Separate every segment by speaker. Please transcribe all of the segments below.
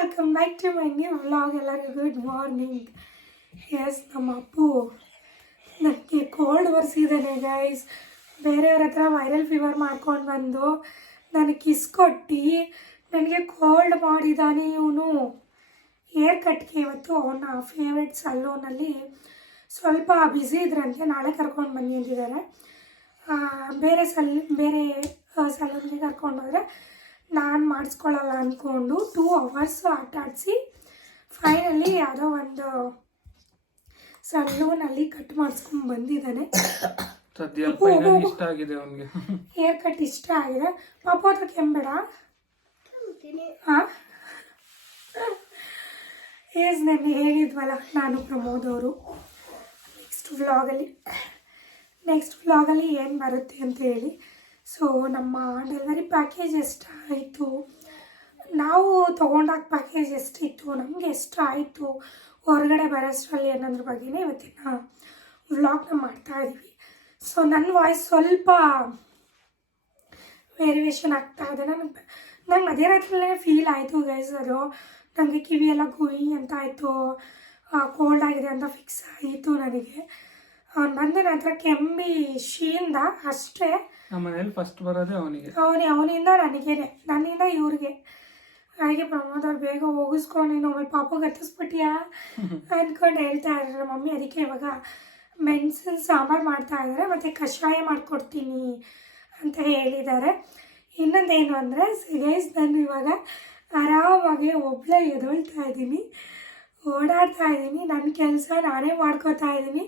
Speaker 1: Welcome back to my new vlog ಎಲ್ಲರಿಗೂ good morning yes ನಮ್ಮ ಅಪ್ಪು ನನಗೆ ಕೋಲ್ಡ್ ಬರ್ಸಿದ್ದಾನೆ ಗೈಸ್ ಬೇರೆಯವ್ರ ಹತ್ರ ವೈರಲ್ ಫೀವರ್ ಮಾಡ್ಕೊಂಡು ಬಂದು ನನಗೆ ಕಿಸ್ ಕೊಟ್ಟು, ನನಗೆ ಕೋಲ್ಡ್ ಮಾಡಿದ್ದಾನೆ ಇವನು. ಏರ್ ಕಟ್ಗೆ ಇವತ್ತು ಅವನ ಫೇವ್ರೆಟ್ ಸಲೂನಲ್ಲಿ ಸ್ವಲ್ಪ ಬ್ಯುಸಿ ಇದ್ರಂತೆ, ನಾಳೆ ಕರ್ಕೊಂಡು ಬನ್ನಿ ಅಂತಿದ್ದಾರೆ ಬೇರೆ ಸಲ್ ಬೇರೆ ಸಲೂನ್ಗೆ ಕರ್ಕೊಂಡು ಹೋದರೆ ನಾನು ಮಾಡಿಸ್ಕೊಳ್ಳಲ್ಲ ಅಂದ್ಕೊಂಡು ಟೂ ಅವರ್ಸ್ ಆಟ ಆಡಿಸಿ ಫೈನಲಿ ಯಾವುದೋ ಒಂದು ಸಲೂನಲ್ಲಿ ಕಟ್ ಮಾಡಿಸ್ಕೊಂಡು ಬಂದಿದ್ದಾನೆ. ಹೇರ್ ಕಟ್ ಇಷ್ಟ ಆಗಿದೆ ಪಾಪ ಹತ್ರ ಕೆಂಬೇಡ ಹಾಂ ಏಸ್ ನೆನ್ನೆ ಹೇಳಿದ್ವಲ್ಲ ನಾನು ಪ್ರಮೋದ್ ಅವರು. ನೆಕ್ಸ್ಟ್ ವ್ಲಾಗಲ್ಲಿ ನೆಕ್ಸ್ಟ್ ವ್ಲಾಗಲ್ಲಿ ಏನು ಬರುತ್ತೆ ಅಂತ ಹೇಳಿ. ಸೊ ನಮ್ಮ ಡೆಲಿವರಿ ಪ್ಯಾಕೇಜ್ ಎಷ್ಟಾಯಿತು ನಾವು ತೊಗೊಂಡಾಗ ಪ್ಯಾಕೇಜ್ ಎಷ್ಟಿತ್ತು ನಮಗೆ ಎಷ್ಟಾಯಿತು ಹೊರಗಡೆ ಬರೋಷ್ಟರಲ್ಲಿ ಅನ್ನೋದ್ರ ಬಗ್ಗೆನೇ ಇವತ್ತಿನ ವ್ಲಾಗ್ನ ಮಾಡ್ತಾ ಇದ್ದೀವಿ ಸೊ ನನ್ನ ವಾಯ್ಸ್ ಸ್ವಲ್ಪ ವೇರಿಯೇಷನ್ ಆಗ್ತಾ ಇದೆ. ನನಗೆ ನಂಗೆ ಮಧ್ಯರಾತ್ರಿಲೇ ಫೀಲ್ ಆಯಿತು ಗೈಸ್ ಅದು. ನನಗೆ ಕಿವಿ ಎಲ್ಲ ಗುಯಿ ಅಂತ ಆಯಿತು. ಕೋಲ್ಡ್ ಆಗಿದೆ ಅಂತ ಫಿಕ್ಸ್ ಆಯಿತು ನನಗೆ. ಬಂದ ನಂತರ ಕೆಮ್ಮಿ ಶೀಂದ ಅಷ್ಟೇ.
Speaker 2: ನಮ್ಮ ಫಸ್ಟ್ ಬರೋದೇ ಅವನಿಗೆ.
Speaker 1: ಅವನಿ, ಅವನಿಂದ ನನಗೇನೆ. ನನ್ನಿಂದ ಇವ್ರಿಗೆ. ಹಾಗೆ ಪ್ರಮೋದ್ ಅವ್ರು ಬೇಗ ಹೋಗಿಸ್ಕೊ, ನೀನು ಪಾಪ ಕತ್ತಿಸ್ಬಿಟ್ಟಿಯಾ ಅಂದ್ಕೊಂಡು ಹೇಳ್ತಾ ಇದ್ದಾರೆ ಮಮ್ಮಿ. ಅದಕ್ಕೆ ಇವಾಗ ಮೆಣಸಿನ ಸಾಂಬಾರು ಮಾಡ್ತಾ ಇದ್ದಾರೆ, ಮತ್ತು ಕಷಾಯ ಮಾಡಿಕೊಡ್ತೀನಿ ಅಂತ ಹೇಳಿದ್ದಾರೆ. ಇನ್ನೊಂದೇನು ಅಂದರೆ, ಗೈಸ್, ನಾನು ಇವಾಗ ಆರಾಮಾಗಿ ಒಬ್ಬಳೇ ಎದೊಳ್ತಾ ಇದ್ದೀನಿ. ಓಡಾಡ್ತಾ ಇದ್ದೀನಿ. ನನ್ನ ಕೆಲಸ ನಾನೇ ಮಾಡ್ಕೋತಾ ಇದ್ದೀನಿ.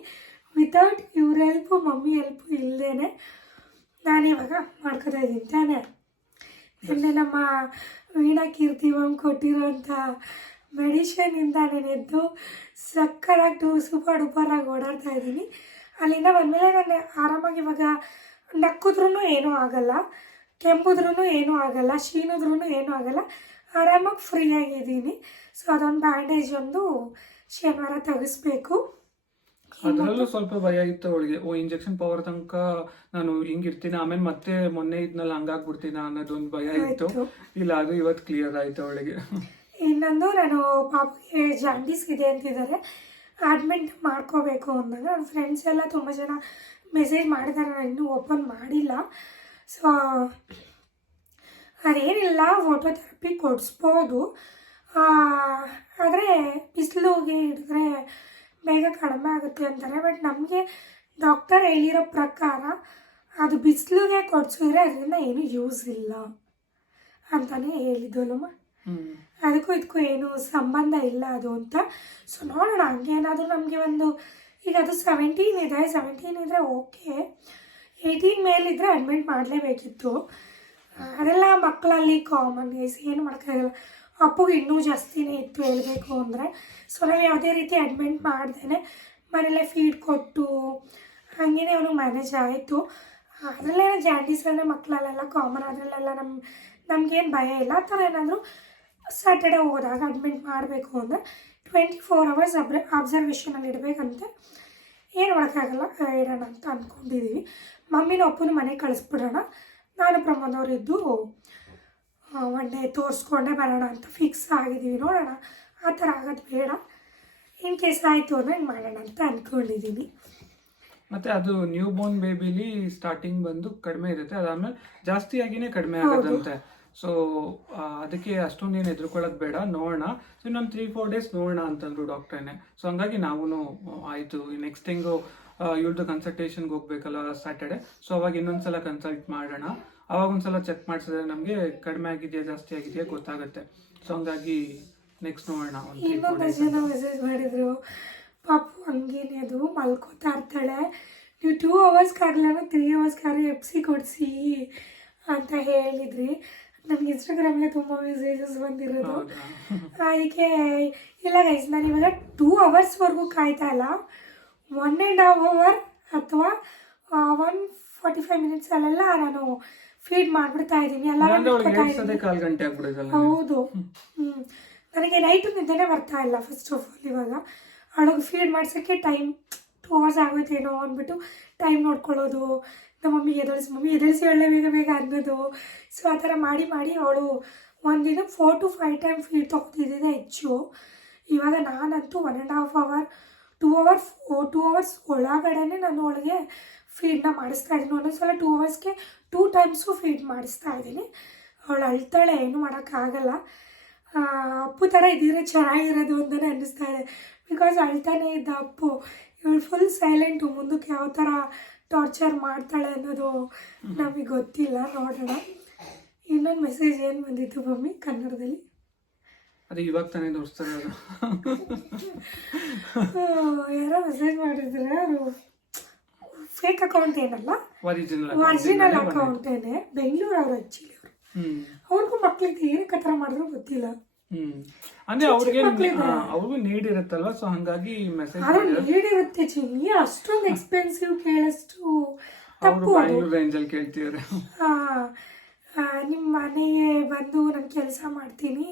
Speaker 1: ವಿತೌಟ್ ಇವ್ರ ಹೆಲ್ಪು ಮಮ್ಮಿ ಹೆಲ್ಪು ಇಲ್ಲದೇ ನಾನಿವಾಗ ಮಾಡ್ಕೋತಾ ಇದ್ದೀನಿ, ತಾನೇ? ನಿನ್ನೆ ನಮ್ಮ ವೀಣಾ ಕೀರ್ತಿ ಮ್ಯಾಮ್ ಕೊಟ್ಟಿರೋಂಥ ಮೆಡಿಷನಿಂದ ಎದ್ದು ಸಕ್ಕರಾಗಿ ಟೂ ಸೂಪರ್ ಡೂಪರಾಗಿ ಓಡಾಡ್ತಾ ಇದ್ದೀನಿ. ಅಲ್ಲಿಂದ ಬಂದಮೇಲೆ ನಾನು ಆರಾಮಾಗಿ ಇವಾಗ ನಕ್ಕಿದ್ರೂ ಏನೂ ಆಗಲ್ಲ ಕೆಂಪುದ್ರೂ ಏನೂ ಆಗಲ್ಲ ಶೀನಿದ್ರೂ ಏನೂ ಆಗಲ್ಲ, ಆರಾಮಾಗಿ ಫ್ರೀ ಆಗಿದ್ದೀನಿ. ಸೊ ಅದೊಂದು ಬ್ಯಾಂಡೇಜ್ ಒಂದು ಶನಿವಾರ ತೆಗಿಸ್ಬೇಕು.
Speaker 2: ಅದ್ರಲ್ಲೂ ಸ್ವಲ್ಪ ಭಯ ಇತ್ತು ಅವಳಿಗೆ. ಓ ಇಂಜೆಕ್ಷನ್ ಪವರ್ ತನಕ ನಾನು ಹಿಂಗಿರ್ತೀನಿ ಆಮೇಲೆ ಮತ್ತೆ ಮೊನ್ನೆ ಇದ್ನಲ್ಲ ಹಂಗಾಗ್ಬಿಡ್ತೀನಿ ಅನ್ನೋದೊಂದು ಭಯ ಇತ್ತು.
Speaker 1: ಆಯ್ತು.
Speaker 2: ಇಲ್ಲ ಅದು ಇವತ್ತು ಕ್ಲಿಯರ್ ಆಯ್ತು ಅವಳಿಗೆ.
Speaker 1: ಇನ್ನೊಂದು ನಾನು ಪಾಪಗೆ ಜಾಂಡೀಸ್ ಇದೆ ಅಂತಿದ್ದಾರೆ. ಅಡ್ಮಿಂಟ್ ಮಾಡ್ಕೋಬೇಕು ಅಂದಾಗ ನನ್ನ ಫ್ರೆಂಡ್ಸ್ ಎಲ್ಲ ತುಂಬ ಜನ ಮೆಸೇಜ್ ಮಾಡಿದ್ದಾರೆ ನಾನು ಇನ್ನೂ ಓಪನ್ ಮಾಡಿಲ್ಲ. ಸೊ ಅದೇನಿಲ್ಲ ಫೋಟೋ ಥೆರಪಿ ಕೊಡಿಸ್ಬೋದು ಆದರೆ ಬಿಸಿಲುಗೆ ಹಿಡಿದ್ರೆ ಬೇಗ ಕಡಿಮೆ ಆಗುತ್ತೆ ಅಂತಾರೆ. ಬಟ್ ನಮಗೆ ಡಾಕ್ಟರ್ ಹೇಳಿರೋ ಪ್ರಕಾರ ಅದು ಬಿಸಿಲಿಗೆ ಕೊಡ್ಸಿದ್ರೆ ಅದರಿಂದ ಏನು ಯೂಸ್ ಇಲ್ಲ ಅಂತಲೇ ಹೇಳಿದ್ವಲ್ಲಮ್ಮ
Speaker 2: ನಮ್ಮ
Speaker 1: ಅದಕ್ಕೂ ಇದಕ್ಕೂ ಏನು ಸಂಬಂಧ ಇಲ್ಲ ಅದು ಅಂತ. ಸೊ ನೋಡೋಣ ಹಂಗೇನಾದರೂ ನಮಗೆ ಒಂದು ಈಗ ಅದು ಸೆವೆಂಟೀನ್ ಇದೆ ಸೆವೆಂಟೀನ್ ಇದ್ದರೆ ಓಕೆ ಏಯ್ಟೀನ್ ಮೇಲಿದ್ದರೆ ಅಡ್ಮಿಟ್ ಮಾಡಲೇಬೇಕಿತ್ತು. ಅದೆಲ್ಲ ಮಕ್ಕಳಲ್ಲಿ ಕಾಮನ್ ಗೈಸ್ ಏನು ಮಾಡೋಕ್ಕಾಗಲ್ಲ. ಅಪ್ಪುಗೆ ಇನ್ನೂ ಜಾಸ್ತಿನೇ ಇತ್ತು ಹೇಳಬೇಕು ಅಂದರೆ. ಸೊ ನಾನು ಯಾವುದೇ ರೀತಿ ಅಡ್ಮಿಂಟ್ ಮಾಡ್ದೇನೆ. ಮನೆಯಲ್ಲೇ ಫೀಡ್ ಕೊಟ್ಟು, ಹಾಗೇನೆ ಅವನು ಮ್ಯಾನೇಜ್ ಆಯಿತು. ಅದರಲ್ಲೇನೋ ಜಾಂಡೀಸ್ ಅಂದರೆ ಮಕ್ಕಳಲ್ಲೆಲ್ಲ ಕಾಮನ್ ಅದರಲ್ಲೆಲ್ಲ ನಮ್ಮ ನಮಗೇನು ಭಯ ಇಲ್ಲ. ಆ ಥರ ಏನಾದರೂ ಸ್ಯಾಟರ್ಡೆ ಹೋದಾಗ ಅಡ್ಮಿಟ್ ಮಾಡಬೇಕು ಅಂದರೆ ಟ್ವೆಂಟಿ ಫೋರ್ ಅವರ್ಸ್ ಅಬ್ರ ಅಬ್ಸರ್ವೇಷನಲ್ಲಿ ಇಡಬೇಕಂತೆ. ಏನು ಮಾಡೋಕ್ಕಾಗಲ್ಲ ಇಡೋಣ ಅಂತ ಅಂದ್ಕೊಂಡಿದ್ದೀವಿ ಮಮ್ಮಿನ ಅಪ್ಪನ ಮನೆಗೆ ಕಳಿಸ್ಬಿಡೋಣ. ನಾನು ಪ್ರಮೋದ್ ಅವರಿದ್ದು ಒನ್ ಡೇ ತೋರಿಸ್ಕೊಂಡೇ ಬರೋಣ ಅಂತ ಫಿಕ್ಸ್ ಆಗಿದ್ದೀವಿ ನೋಡೋಣ. ಆ ಥರ ಆಗೋದು ಬೇಡ. ಇನ್ ಕೇಸ್ ಆಯಿತು ಅಂದರೆ ಮಾಡೋಣ ಅಂತ ಅಂದ್ಕೊಂಡಿದ್ದೀನಿ
Speaker 2: ಮತ್ತೆ ಅದು ನ್ಯೂ ಬೋರ್ನ್ ಬೇಬಿಲಿ ಸ್ಟಾರ್ಟಿಂಗ್ ಬಂದು ಕಡಿಮೆ ಇರುತ್ತೆ. ಅದಾದ್ಮೇಲೆ ಜಾಸ್ತಿ ಆಗಿನೇ ಕಡಿಮೆ ಆಗೋದಂತೆ. ಸೊ ಅದಕ್ಕೆ ಅಷ್ಟೊಂದೇನು ಎದುರ್ಕೊಳ್ಳೋದು ಬೇಡ. ನೋಡೋಣ. ಸೊ ಇನ್ನೊಂದು ತ್ರೀ ಫೋರ್ ಡೇಸ್ ನೋಡೋಣ ಅಂತಂದ್ರು ಡಾಕ್ಟ್ರೇನೆ ಸೊ ಹಂಗಾಗಿ ನಾವು ಆಯಿತು. ನೆಕ್ಸ್ಟ್ ಹೆಂಗು ಇವ್ರದ್ದು ಕನ್ಸಲ್ಟೇಷನ್ಗೆ ಹೋಗ್ಬೇಕಲ್ಲ ಸ್ಯಾಟರ್ಡೆ ಸೊ ಅವಾಗ ಇನ್ನೊಂದ್ಸಲ ಕನ್ಸಲ್ಟ್ ಮಾಡೋಣ. ಅವಾಗ ಒಂದ್ಸಲ ಚೆಕ್ ಮಾಡಿಸಿದ್ರೆ ನಮಗೆ ಕಡಿಮೆ ಆಗಿದೆಯಾ ಜಾಸ್ತಿ ಆಗಿದೆಯಾ ಗೊತ್ತಾಗುತ್ತೆ. ಸೊ ಹಂಗಾಗಿ ನೆಕ್ಸ್ಟ್ ನೋಡೋಣ ಒಂದು
Speaker 1: ಜನ ಮೆಸೇಜ್ ಮಾಡಿದ್ರು ಪಾಪು ಹಂಗೇನೆ ಅದು ಮಲ್ಕೋತಾ ಇರ್ತಾಳೆ. ನೀವು ಟೂ ಅವರ್ಸ್ಗಾಗಲ್ಲ ತ್ರೀ ಅವರ್ಸ್ಗಾದ್ರೆ ಎಪ್ಸಿ ಕೊಡಿಸಿ ಅಂತ ಹೇಳಿದ್ರಿ. ನನಗೆ ಇನ್ಸ್ಟಾಗ್ರಾಮ್ಗೆ ತುಂಬ ಮೆಸೇಜಸ್ ಬಂದಿರೋದು. ಅದಕ್ಕೆ ಇಲ್ಲ ಗೈಸ್ ನಾನು ಇವಾಗ ಟೂ ಅವರ್ಸ್ವರೆಗೂ ಕಾಯ್ತಾ ಇಲ್ಲ. ಒನ್ ಆ್ಯಂಡ್ ಹಾಫ್ ಅವರ್ ಅಥವಾ ಒನ್ ಫಾರ್ಟಿ ಫೈವ್ ಮಿನಿಟ್ಸಲ್ಲೆಲ್ಲ ನಾನು ಫೀಡ್ ಮಾಡ್ಬಿಡ್ತಾ ಇದ್ದೀನಿ ಎಲ್ಲ
Speaker 2: ಗಂಟೆ
Speaker 1: ಹೌದು. ಹ್ಞೂ ನನಗೆ ನೈಟ್ ನಿದ್ದೆನೇ ಬರ್ತಾ ಇಲ್ಲ ಫಸ್ಟ್ ಆಫ್ ಆಲ್ ಇವಾಗ. ಅವಳಿಗೆ ಫೀಡ್ ಮಾಡ್ಸೋಕ್ಕೆ ಟೈಮ್ ಟೂ ಅವರ್ಸ್ ಆಗೋಯ್ತೇನೋ ಅಂದ್ಬಿಟ್ಟು ಟೈಮ್ ನೋಡ್ಕೊಳ್ಳೋದು ನಮ್ಮ ಮಮ್ಮಿಗೆ ಎದುರಿಸಿ ಮಮ್ಮಿ ಎದುರಿಸಿ ಒಳ್ಳೆ ಬೇಗ ಬೇಗ ಅನ್ನೋದು. ಸೊ ಆ ಥರ ಮಾಡಿ ಮಾಡಿ ಅವಳು ಒಂದಿನ four to five time feed ತೊಗೊತಿದ್ದಿದೆ ಹೆಚ್ಚು. ಇವಾಗ ನಾನಂತೂ one and half hour two hours two hours ಒಳಗಡೆನೆ ನಾನು ಅವಳಿಗೆ ಫೀಡ್ನ ಮಾಡಿಸ್ತಾ ಇದ್ದೀನಿ. ಒಂದೊಂದ್ಸಲ ಟೂ ಅವರ್ಸ್ಗೆ ಟೂ ಟೈಮ್ಸು ಫೀಡ್ ಮಾಡಿಸ್ತಾ ಇದ್ದೀನಿ. ಅವಳು ಅಳ್ತಾಳೆ ಏನು ಮಾಡೋಕ್ಕಾಗಲ್ಲ ಅಪ್ಪು ಥರ ಇದ್ದಿದ್ರೆ ಚೆನ್ನಾಗಿರೋದು ಅಂತಲೇ ಅನ್ನಿಸ್ತಾ ಇದೆ. ಬಿಕಾಸ್ ಅಳ್ತಾನೆ ಇದ್ದ ಅಪ್ಪು. ಇವಳು ಫುಲ್ ಸೈಲೆಂಟು ಮುಂದಕ್ಕೆ ಯಾವ ಥರ ಟಾರ್ಚರ್ ಮಾಡ್ತಾಳೆ ಅನ್ನೋದು ನಮಗೆ ಗೊತ್ತಿಲ್ಲ. ನೋಡೋಣ. ಇನ್ನೊಂದು ಮೆಸೇಜ್ ಏನು ಬಂದಿತ್ತು ಮಮ್ಮಿ ಕನ್ನಡದಲ್ಲಿ?
Speaker 2: ಅದು ಇವಾಗ ತಾನೇ ತೋರಿಸ್ತಾರೆ
Speaker 1: ಯಾರೋ ಮೆಸೇಜ್ ಮಾಡಿದ್ರೆ ಅವರು ಫೇಕ್ ಅಕೌಂಟ್ ಏನಲ್ಲ?
Speaker 2: ಒರಿಜಿನಲ್
Speaker 1: ಅಕೌಂಟ್ ಏನೇ ಬೆಂಗಳೂರು ಅವ್ರು ಅಜ್ಜಿಲಿ ಅವರು. ಅವ್ರಿಗೂ ಮಕ್ಳಿಗೆ ಏನಕ್ಕೆ ಥರ ಮಾಡಿದ್ರು ಗೊತ್ತಿಲ್ಲ.
Speaker 2: ಅಂದ್ರೆ ಅವ್ರಿಗೆ. ಅವ್ರಿಗೂ ನೀಡಿರುತ್ತಲ್ಲ ಸೊ ಹಂಗಾಗಿ ಮೆಸೇಜ್
Speaker 1: ನೀಡಿರುತ್ತೆ ಚಿನ್ನಿ. ಅಷ್ಟೊಂದು ಎಕ್ಸ್ಪೆನ್ಸಿವ್ ಕೇಳಷ್ಟು
Speaker 2: ಅವರು
Speaker 1: ತಪ್ಪು ಅದು.
Speaker 2: ಬ್ಯಾಂಗ್ಳೂರ್ ರೇಂಜ್ ಅಲ್ಲಿ ಕೇಳ್ತಿದಾರೆ.
Speaker 1: ಆ, ಆ, ನಿಮ್ಮ ಮನೆಗೆ ಬಂದು ನಾನು ಕೆಲಸ ಮಾಡ್ತೀನಿ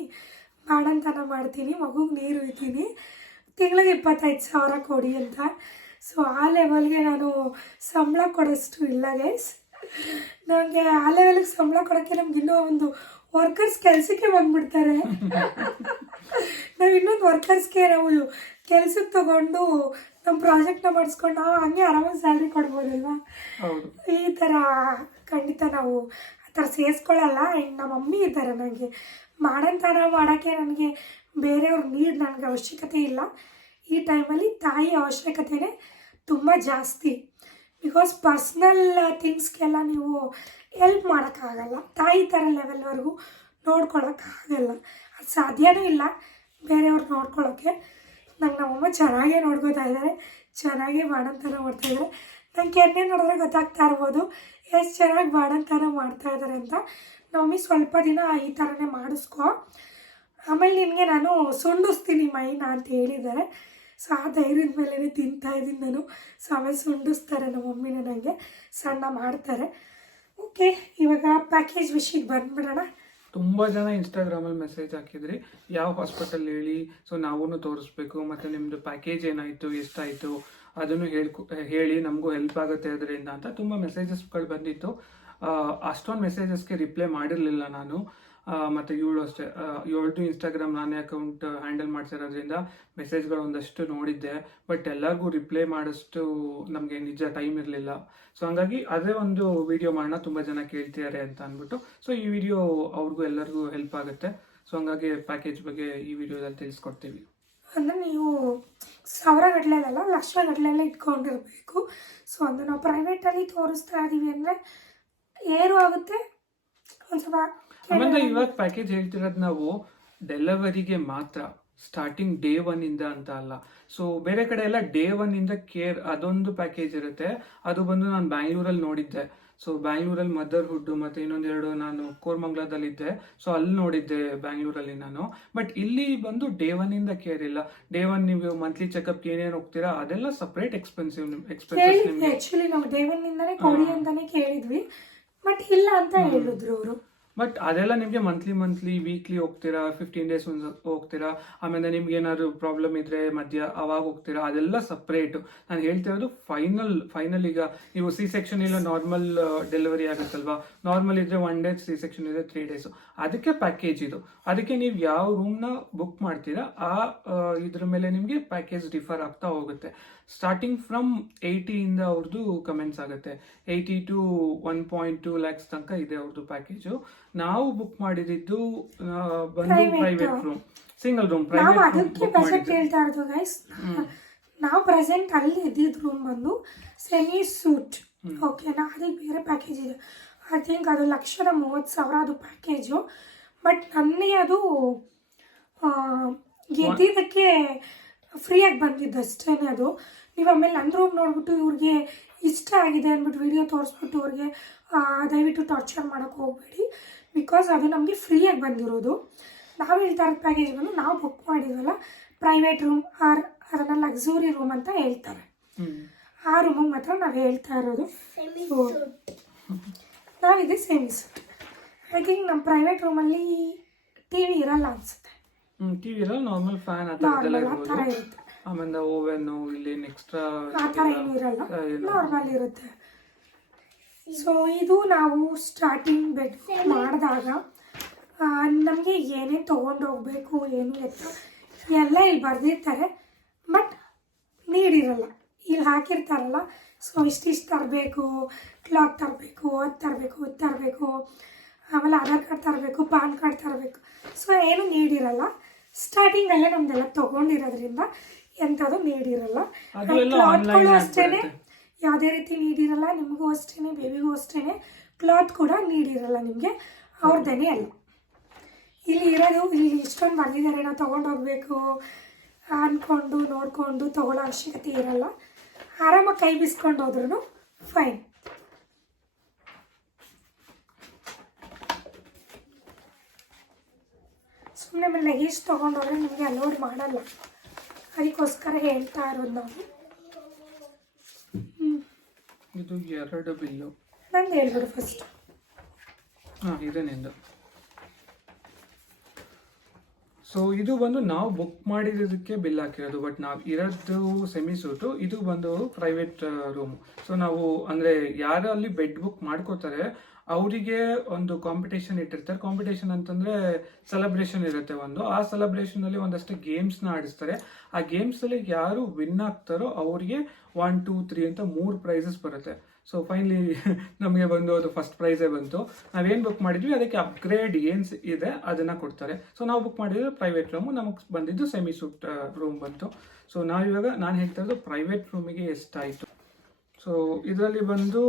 Speaker 1: ಮಾಡಂತನ ಮಾಡ್ತೀನಿ ಮಗುಗೆ ನೀರು ಒಯ್ತೀನಿ ತಿಂಗಳಿಗೆ ಇಪ್ಪತ್ತೈದು ಸಾವಿರ ಕೊಡಿ ಅಂತ. ಸೊ ಆ ಲೆವೆಲ್ಗೆ ನಾನು ಸಂಬಳ ಕೊಡೋಷ್ಟು ಇಲ್ಲ ಗೈಸ್ ನನಗೆ ಆ ಲೆವೆಲ್ಗೆ ಸಂಬಳ ಕೊಡೋಕ್ಕೆ ನಮ್ಗೆ ಇನ್ನೂ ಒಂದು ವರ್ಕರ್ಸ್ ಕೆಲಸಕ್ಕೆ ಬಂದ್ಬಿಡ್ತಾರೆ. ನಾವು ಇನ್ನೊಂದು ವರ್ಕರ್ಸ್ಗೆ ನಾವು ಕೆಲ್ಸಕ್ಕೆ ತಗೊಂಡು ನಮ್ಮ ಪ್ರಾಜೆಕ್ಟ್ನ ಮಾಡಿಸ್ಕೊಂಡು ನಾವು ಹಂಗೆ ಆರಾಮಾಗಿ ಸ್ಯಾಲ್ರಿ ಕೊಡ್ಬೋದಲ್ವಾ? ಈ ಥರ ಖಂಡಿತ ನಾವು ಆ ಥರ ಸೇರಿಸ್ಕೊಳ್ಳಲ್ಲ ಆ್ಯಂಡ್ ನಮ್ಮ ಮಮ್ಮಿ ಇದ್ದಾರೆ ನನಗೆ ಮಾಡಂತಾರ ಮಾಡೋಕ್ಕೆ ನನಗೆ ಬೇರೆಯವ್ರ ನೀಡ್ ನನಗೆ ಅವಶ್ಯಕತೆ ಇಲ್ಲ. ಈ ಟೈಮಲ್ಲಿ ತಾಯಿ ಅವಶ್ಯಕತೆನೇ ತುಂಬ ಜಾಸ್ತಿ. ಬಿಕಾಸ್ ಪರ್ಸ್ನಲ್ ಥಿಂಗ್ಸ್ಗೆಲ್ಲ ನೀವು ಹೆಲ್ಪ್ ಮಾಡೋಕ್ಕಾಗಲ್ಲ. ತಾಯಿ ಥರ ಲೆವೆಲ್ವರೆಗೂ ನೋಡ್ಕೊಳಕ್ಕಾಗಲ್ಲ. ಅದು ಸಾಧ್ಯವೂ ಇಲ್ಲ ಬೇರೆಯವ್ರು ನೋಡ್ಕೊಳ್ಳೋಕ್ಕೆ ನಂಗೆ ನಮ್ಮಮ್ಮ ಚೆನ್ನಾಗೇ ನೋಡ್ಕೋತಾ ಇದ್ದಾರೆ ಚೆನ್ನಾಗೇ ಬಾಣಂತನ ಮಾಡ್ತಾ ಇದ್ದಾರೆ ನಂಗೆ ಕೆನ್ನೆ ನೋಡಿದ್ರೆ ಗೊತ್ತಾಗ್ತಾ ಇರ್ಬೋದು. ಎಷ್ಟು ಚೆನ್ನಾಗಿ ಬಾಣಂತನ ಮಾಡ್ತಾ ಇದ್ದಾರೆ ಅಂತ. ನಮ್ಮಮ್ಮಿ ಸ್ವಲ್ಪ ದಿನ ಈ ಥರನೇ ಮಾಡಿಸ್ಕೊ. ಆಮೇಲೆ ನಿನಗೆ ನಾನು ಸುಂಡಿಸ್ತೀನಿ ಮೈನ ಅಂತ ಹೇಳಿದ್ದಾರೆ. ಸೊ ಆ ಧೈರ್ಯದ ಮೇಲೇ ತಿಂತಾ ಇದ್ದೀನಿ ನಾನು. ಸೊ ಆಮೇಲೆ ಸುಂಡಿಸ್ತಾರೆ ನಮ್ಮ ಮಮ್ಮಿನ ನನಗೆ ಸಣ್ಣ ಮಾಡ್ತಾರೆ. ಓಕೆ, ಇವಾಗ ಪ್ಯಾಕೇಜ್ ವಿಷಯಕ್ಕೆ ಬಂದ್ಬಿಡೋಣ.
Speaker 2: ತುಂಬ ಜನ ಇನ್ಸ್ಟಾಗ್ರಾಮಲ್ಲಿ ಮೆಸೇಜ್ ಹಾಕಿದ್ರಿ. ಯಾವ ಹಾಸ್ಪಿಟಲ್ ಹೇಳಿ ಸೊ ನಾವೂ ತೋರಿಸ್ಬೇಕು, ಮತ್ತು ನಿಮ್ಮದು ಪ್ಯಾಕೇಜ್ ಏನಾಯಿತು, ಎಷ್ಟಾಯಿತು, ಅದನ್ನು ಹೇಳ್ಕೊ, ಹೇಳಿ ನಮಗೂ ಹೆಲ್ಪ್ ಆಗುತ್ತೆ ಅದರಿಂದ ಅಂತ ತುಂಬ ಮೆಸೇಜಸ್ಗಳು ಬಂದಿತ್ತು. ಅಷ್ಟೊಂದು ಮೆಸೇಜಸ್ಗೆ ರಿಪ್ಲೈ ಮಾಡಿರಲಿಲ್ಲ ನಾನು. ಮತ್ತೆ ಇವಳು ಅಷ್ಟೇ. ಇವಳ್ದು ಇನ್ಸ್ಟಾಗ್ರಾಮ್ ನಾನೇ ಅಕೌಂಟ್ ಹ್ಯಾಂಡಲ್ ಮಾಡ್ಸಿರೋದ್ರಿಂದ ಮೆಸೇಜ್ಗಳು ಒಂದಷ್ಟು ನೋಡಿದ್ದೆ ಬಟ್ ಎಲ್ಲರಿಗೂ ರಿಪ್ಲೈ ಮಾಡೋಷ್ಟು ನಮಗೆ ನಿಜ ಟೈಮ್ ಇರಲಿಲ್ಲ. ಸೊ ಹಂಗಾಗಿ ಅದೇ ಒಂದು ವಿಡಿಯೋ ಮಾಡೋಣ, ತುಂಬ ಜನ ಕೇಳ್ತಿದ್ದಾರೆ ಅಂತ ಅಂದ್ಬಿಟ್ಟು. ಸೊ ಈ ವಿಡಿಯೋ ಅವ್ರಿಗೂ ಎಲ್ಲರಿಗೂ ಹೆಲ್ಪ್ ಆಗುತ್ತೆ. ಸೊ ಹಂಗಾಗಿ ಪ್ಯಾಕೇಜ್ ಬಗ್ಗೆ ಈ ವಿಡಿಯೋದಲ್ಲಿ ತಿಳಿಸ್ಕೊಡ್ತೀವಿ.
Speaker 1: ಅಂದರೆ ನೀವು ಸಾವಿರ ಗಟ್ಟಲೆಲ್ಲ ಲಕ್ಷ ಗಟ್ಟಲೆಲ್ಲ ಇಟ್ಕೊಂಡಿರಬೇಕು. ಸೊ ಅದು ನಾವು ಪ್ರೈವೇಟಲ್ಲಿ ತೋರಿಸ್ತಾ ಇದ್ದೀವಿ ಅಂದರೆ ಏರು ಆಗುತ್ತೆ. ಒಂದು ಸ್ವಲ್ಪ
Speaker 2: ಆಮೇಲೆ ಇವಾಗ ಪ್ಯಾಕೇಜ್ ಹೇಳ್ತಿರೋದು ನಾವು ಡೆಲಿವರಿಗೆ ಮಾತ್ರ ಸ್ಟಾರ್ಟಿಂಗ್ ಡೇ ಒನ್ ಇಂದ ಅಂತ ಅಲ್ಲ. ಸೊ ಬೇರೆ ಕಡೆ ಎಲ್ಲ ಡೇ ಒನ್ ಇಂದ ಕೇರ್ ಅದೊಂದು ಪ್ಯಾಕೇಜ್ ಇರುತ್ತೆ. ಅದು ಬಂದು ನಾನು ಬ್ಯಾಂಗ್ಳೂರಲ್ಲಿ ನೋಡಿದ್ದೆ. ಸೊ ಬ್ಯಾಂಗ್ಳೂರಲ್ಲಿ ಮದರ್ಹುಡ್ ಮತ್ತೆ ಇನ್ನೊಂದೆರಡು ನಾನು ಕೋರ್ಮಂಗ್ಲಾದಲ್ಲಿದ್ದೆ ಸೊ ಅಲ್ಲಿ ನೋಡಿದ್ದೆ ಬ್ಯಾಂಗ್ಳೂರಲ್ಲಿ ನಾನು. ಬಟ್ ಇಲ್ಲಿ ಬಂದು ಡೇ ಒನ್ ಇಂದ ಕೇರ್ ಇಲ್ಲ. ಡೇ ಒನ್ ನೀವು ಮಂತ್ಲಿ ಚೆಕಪ್ ಏನೇನು ಹೋಗ್ತೀರಾ ಅದೆಲ್ಲ ಸಪ್ರೇಟ್ ಎಕ್ಸ್ಪೆನ್ಸಿವ್ ಎಕ್ಸ್ಪೆನ್ಸಸ್
Speaker 1: ಕೇಳಿದ್ವಿ
Speaker 2: ನಿಮಗೆ.
Speaker 1: ಡೇ ನಾವು ದೇವನಿಂದನೇ ಕೊಡಿ ಅಂತಾನೆ ಕೇಳಿದ್ವಿ. ಬಟ್ ಇಲ್ಲ ಅಂತ ಹೇಳಿದ್ರು ಅವರು.
Speaker 2: ಬಟ್ ಅದೆಲ್ಲ ನಿಮಗೆ ಮಂತ್ಲಿ ಮಂತ್ಲಿ ವೀಕ್ಲಿ ಹೋಗ್ತೀರಾ? ಫಿಫ್ಟೀನ್ ಡೇಸ್ ಒಂದು ಹೋಗ್ತೀರಾ? ಆಮೇಲೆ ನಿಮ್ಗೆ ಏನಾದ್ರು ಪ್ರಾಬ್ಲಮ್ ಇದ್ರೆ ಮಧ್ಯ ಅವಾಗ ಹೋಗ್ತೀರಾ? ಅದೆಲ್ಲ ಸಪ್ರೇಟ್ ನಾನು ಹೇಳ್ತಿರೋದು ಫೈನಲ್ ಫೈನಲ್ ಈಗ ನೀವು ಸಿ ಸೆಕ್ಷನ್ ಇಲ್ಲ ನಾರ್ಮಲ್ ಡೆಲಿವರಿ ಆಗುತ್ತಲ್ವಾ? ನಾರ್ಮಲ್ ಇದ್ರೆ ಒನ್ ಡೇ ಸಿ ಸೆಕ್ಷನ್ ಇದ್ರೆ ತ್ರೀ ಡೇಸ್ ಅದಕ್ಕೆ ಪ್ಯಾಕೇಜ್ ಇದು. ಅದಕ್ಕೆ ನೀವು ಯಾವ ರೂಮ್ನ ಬುಕ್ ಮಾಡ್ತೀರಾ, ಆ ಇದ್ರ ಮೇಲೆ ನಿಮಗೆ ಪ್ಯಾಕೇಜ್ ಡಿಫರ್ ಆಗ್ತಾ ಹೋಗುತ್ತೆ. ಸ್ಟಾರ್ಟಿಂಗ್ ಫ್ರಮ್ ಏಯ್ಟಿಯಿಂದ ಅವ್ರದ್ದು ಕಮೆಂಟ್ಸ್ ಆಗುತ್ತೆ. Eighty to one point two lakhs ತನಕ ಇದೆ ಅವ್ರದ್ದು ಪ್ಯಾಕೇಜು ನಾವು ಬುಕ್ ಮಾಡಿದ್ದು ಬಂದು ಪ್ರೈವೇಟ್ ರೂಮ್ ಸಿಂಗಲ್ ರೂಮ್
Speaker 1: ನಾವು ಅದಕ್ಕೆ ಬಜೆಟ್ ಹೇಳ್ತಾ ಇರೋದು ಗೈಸ್ ನಾವು ಪ್ರೆಸೆಂಟ್ ಅಲ್ಲಿ ಇದ್ದಿದ್ದು ರೂಮ್ ಬಂದು ಸೆಮಿ ಸೂಟ್ ಓಕೆನಾ ಅದಕ್ಕೆ ಬೇರೆ ಪ್ಯಾಕೇಜ್ ಇದೆ. ಐ ಥಿಂಕ್ ಅದು ಲಕ್ಷದ ಮೂವತ್ತು ಸಾವಿರ ಅದು ಪ್ಯಾಕೇಜು ಬಟ್ ನನಗೆ ಅದು ಗೆದ್ದಿದ್ದಕ್ಕೆ ಫ್ರೀಯಾಗಿ ಬಂದಿದ್ದು ಅಷ್ಟೇ ಅದು. ನೀವು ಆಮೇಲೆ ನನ್ನ ರೂಮ್ ನೋಡ್ಬಿಟ್ಟು ಇವ್ರಿಗೆ ಇಷ್ಟ ಆಗಿದೆ ಅಂದ್ಬಿಟ್ಟು ವಿಡಿಯೋ ತೋರಿಸ್ಬಿಟ್ಟು ಅವ್ರಿಗೆ ದಯವಿಟ್ಟು ಟಾರ್ಚರ್ ಮಾಡೋಕ್ಕೆ ಹೋಗಬೇಡಿ. ಬಿಕಾಸ್ ಅದು ನಮಗೆ ಫ್ರೀಯಾಗಿ ಬಂದಿರೋದು. ನಾವು ಹೇಳ್ತಾ ಇರೋ ಪ್ಯಾಕೇಜ್ ಬಂದು ನಾವು ಬುಕ್ ಮಾಡಿದ್ವಲ್ಲ ಪ್ರೈವೇಟ್ ರೂಮ್ ಆರ್ ಅದನ್ನ ಲಕ್ಸುರಿ ರೂಮ್ ಅಂತ ಹೇಳ್ತಾರೆ. ಆ ರೂಮಿಗೆ ಮಾತ್ರ ನಾವು ಹೇಳ್ತಾ ಇರೋದು. ನಾವಿದೆ ಸೇಮ್ಸ್ ಹಾಗೆ ಐ ನಮ್ಮ ಪ್ರೈವೇಟ್ ರೂಮಲ್ಲಿ ಟಿ ವಿ ಇರಲ್ಲ ಅನ್ಸುತ್ತೆ.
Speaker 2: ಟಿ ವಿ ಇರಲ್ಲ ನಾರ್ಮಲ್ ಫ್ಯಾನ್ ಆ
Speaker 1: ಥರ ಇರುತ್ತೆ.
Speaker 2: ಆಮೇಲೆ ಓವೆನ್ ಇಲ್ಲಿ ಎಕ್ಸ್ಟ್ರಾ
Speaker 1: ಆ ಥರ ಏನೂ ಇರಲ್ಲ. ನಾರ್ಮಲ್ ಇರುತ್ತೆ. ಸೊ ಇದು ನಾವು ಸ್ಟಾರ್ಟಿಂಗ್ ಬೆಡ್ ಮಾಡಿದಾಗ ನಮಗೆ ಏನೇ ತೊಗೊಂಡು ಹೋಗ್ಬೇಕು ಏನು ಎತ್ತ ಎಲ್ಲ ಇಲ್ಲಿ ಬರೆದಿರ್ತಾರೆ ಬಟ್ ನೀಡಿರಲ್ಲ. ಇಲ್ಲಿ ಹಾಕಿರ್ತಾರಲ್ಲ ಸೊ ಇಷ್ಟಿಷ್ಟು ತರಬೇಕು ಕ್ಲಾತ್ ತರಬೇಕು ಅದು ತರಬೇಕು ಇದು ತರಬೇಕು ಆಮೇಲೆ ಆಧಾರ್ ಕಾರ್ಡ್ ತರಬೇಕು ಪಾನ್ ಕಾರ್ಡ್ ತರಬೇಕು ಸೊ ಏನು ನೀಡಿರಲ್ಲ. ಸ್ಟಾರ್ಟಿಂಗಲ್ಲೇ ನಮ್ದೆಲ್ಲ ತೊಗೊಂಡಿರೋದ್ರಿಂದ ಎಂಥದ್ದು ನೀಡಿರಲ್ಲ. ಕ್ಲಾತ್ಗಳು ಅಷ್ಟೇ. ಯಾವುದೇ ರೀತಿ ನೀಡಿರಲ್ಲ ನಿಮಗೂ ಅಷ್ಟೇ ಬೇಬಿಗೂ ಅಷ್ಟೇ ಕ್ಲಾತ್ ಕೂಡ ನೀಡಿರಲ್ಲ ನಿಮಗೆ ಅವ್ರದ್ದೇನೆ ಅಲ್ಲ ಇಲ್ಲಿ ಇರೋದು, ಇಲ್ಲಿ ಇಷ್ಟೊಂದು ಬಂದಿದ್ದಾರೆ, ನಾವು ತೊಗೊಂಡೋಗ್ಬೇಕು ಅಂದ್ಕೊಂಡು ನೋಡಿಕೊಂಡು ತೊಗೊಳ್ಳೋ ಅವಶ್ಯಕತೆ ಇರಲ್ಲ. ಆರಾಮಾಗಿ ಕೈ ಬಿಸ್ಕೊಂಡು ಹೋದ್ರೂ ಫೈನ್ ಸುಮ್ಮನೆ ಮೇಲೆ ಲಗೇಜ್ ತೊಗೊಂಡೋದ್ರೆ ನಿಮಗೆ ಅಲೋಡ್ ಮಾಡಲ್ಲ. ಅದಕ್ಕೋಸ್ಕರ ಹೇಳ್ತಾ ಇರೋದು ನಾವು.
Speaker 2: ಇದು ಎರಡು ಬಿಲ್ಲು.
Speaker 1: ನಂದು ಹೇಳ್ಬಿಡು ಫಸ್ಟ್
Speaker 2: ಹಾಂ ಇದೇ ನಿಂದು. ಸೊ ಇದು ಬಂದು ನಾವು ಬುಕ್ ಮಾಡಿರೋದಕ್ಕೆ ಬಿಲ್ ಹಾಕಿರೋದು ಬಟ್ ನಾವು ಇರೋದು ಸೆಮಿ ಸೂಟು ಇದು ಬಂದು ಪ್ರೈವೇಟ್ ರೂಮ್ ಸೊ ನಾವು ಅಂದರೆ ಯಾರು ಅಲ್ಲಿ ಬೆಡ್ ಬುಕ್ ಮಾಡ್ಕೋತಾರೆ, ಅವರಿಗೆ ಒಂದು ಕಾಂಪಿಟೇಷನ್ ಇಟ್ಟಿರ್ತಾರೆ. ಕಾಂಪಿಟೇಷನ್ ಅಂತಂದರೆ ಸೆಲೆಬ್ರೇಷನ್ ಇರುತ್ತೆ ಒಂದು. ಆ ಸೆಲೆಬ್ರೇಷನಲ್ಲಿ ಒಂದಷ್ಟು ಗೇಮ್ಸ್ನ ಆಡಿಸ್ತಾರೆ. ಆ ಗೇಮ್ಸಲ್ಲಿ ಯಾರು ವಿನ್ ಆಗ್ತಾರೋ ಅವರಿಗೆ ಒನ್ ಟೂ ತ್ರೀ ಅಂತ ಮೂರು ಪ್ರೈಸಸ್ ಬರುತ್ತೆ. ಸೊ ಫೈನಲಿ ನಮಗೆ ಬಂದು ಅದು ಫಸ್ಟ್ ಪ್ರೈಸೇ ಬಂತು. ನಾವೇನು ಬುಕ್ ಮಾಡಿದ್ವಿ ಅದಕ್ಕೆ ಅಪ್ಗ್ರೇಡ್ ಏನು ಇದೆ ಅದನ್ನು ಕೊಡ್ತಾರೆ. ಸೊ ನಾವು ಬುಕ್ ಮಾಡಿದ್ದು ಪ್ರೈವೇಟ್ ರೂಮು ನಮಗೆ ಬಂದಿದ್ದು ಸೆಮಿ ಸೂಟ್ ರೂಮ್ ಬಂತು. ಸೊ ನಾವಿವಾಗ ನಾನು ಹೇಳ್ತಾ ಇರೋದು ಪ್ರೈವೇಟ್ ರೂಮಿಗೆ ಎಷ್ಟಾಯಿತು? ಸೊ ಇದರಲ್ಲಿ ಬಂದು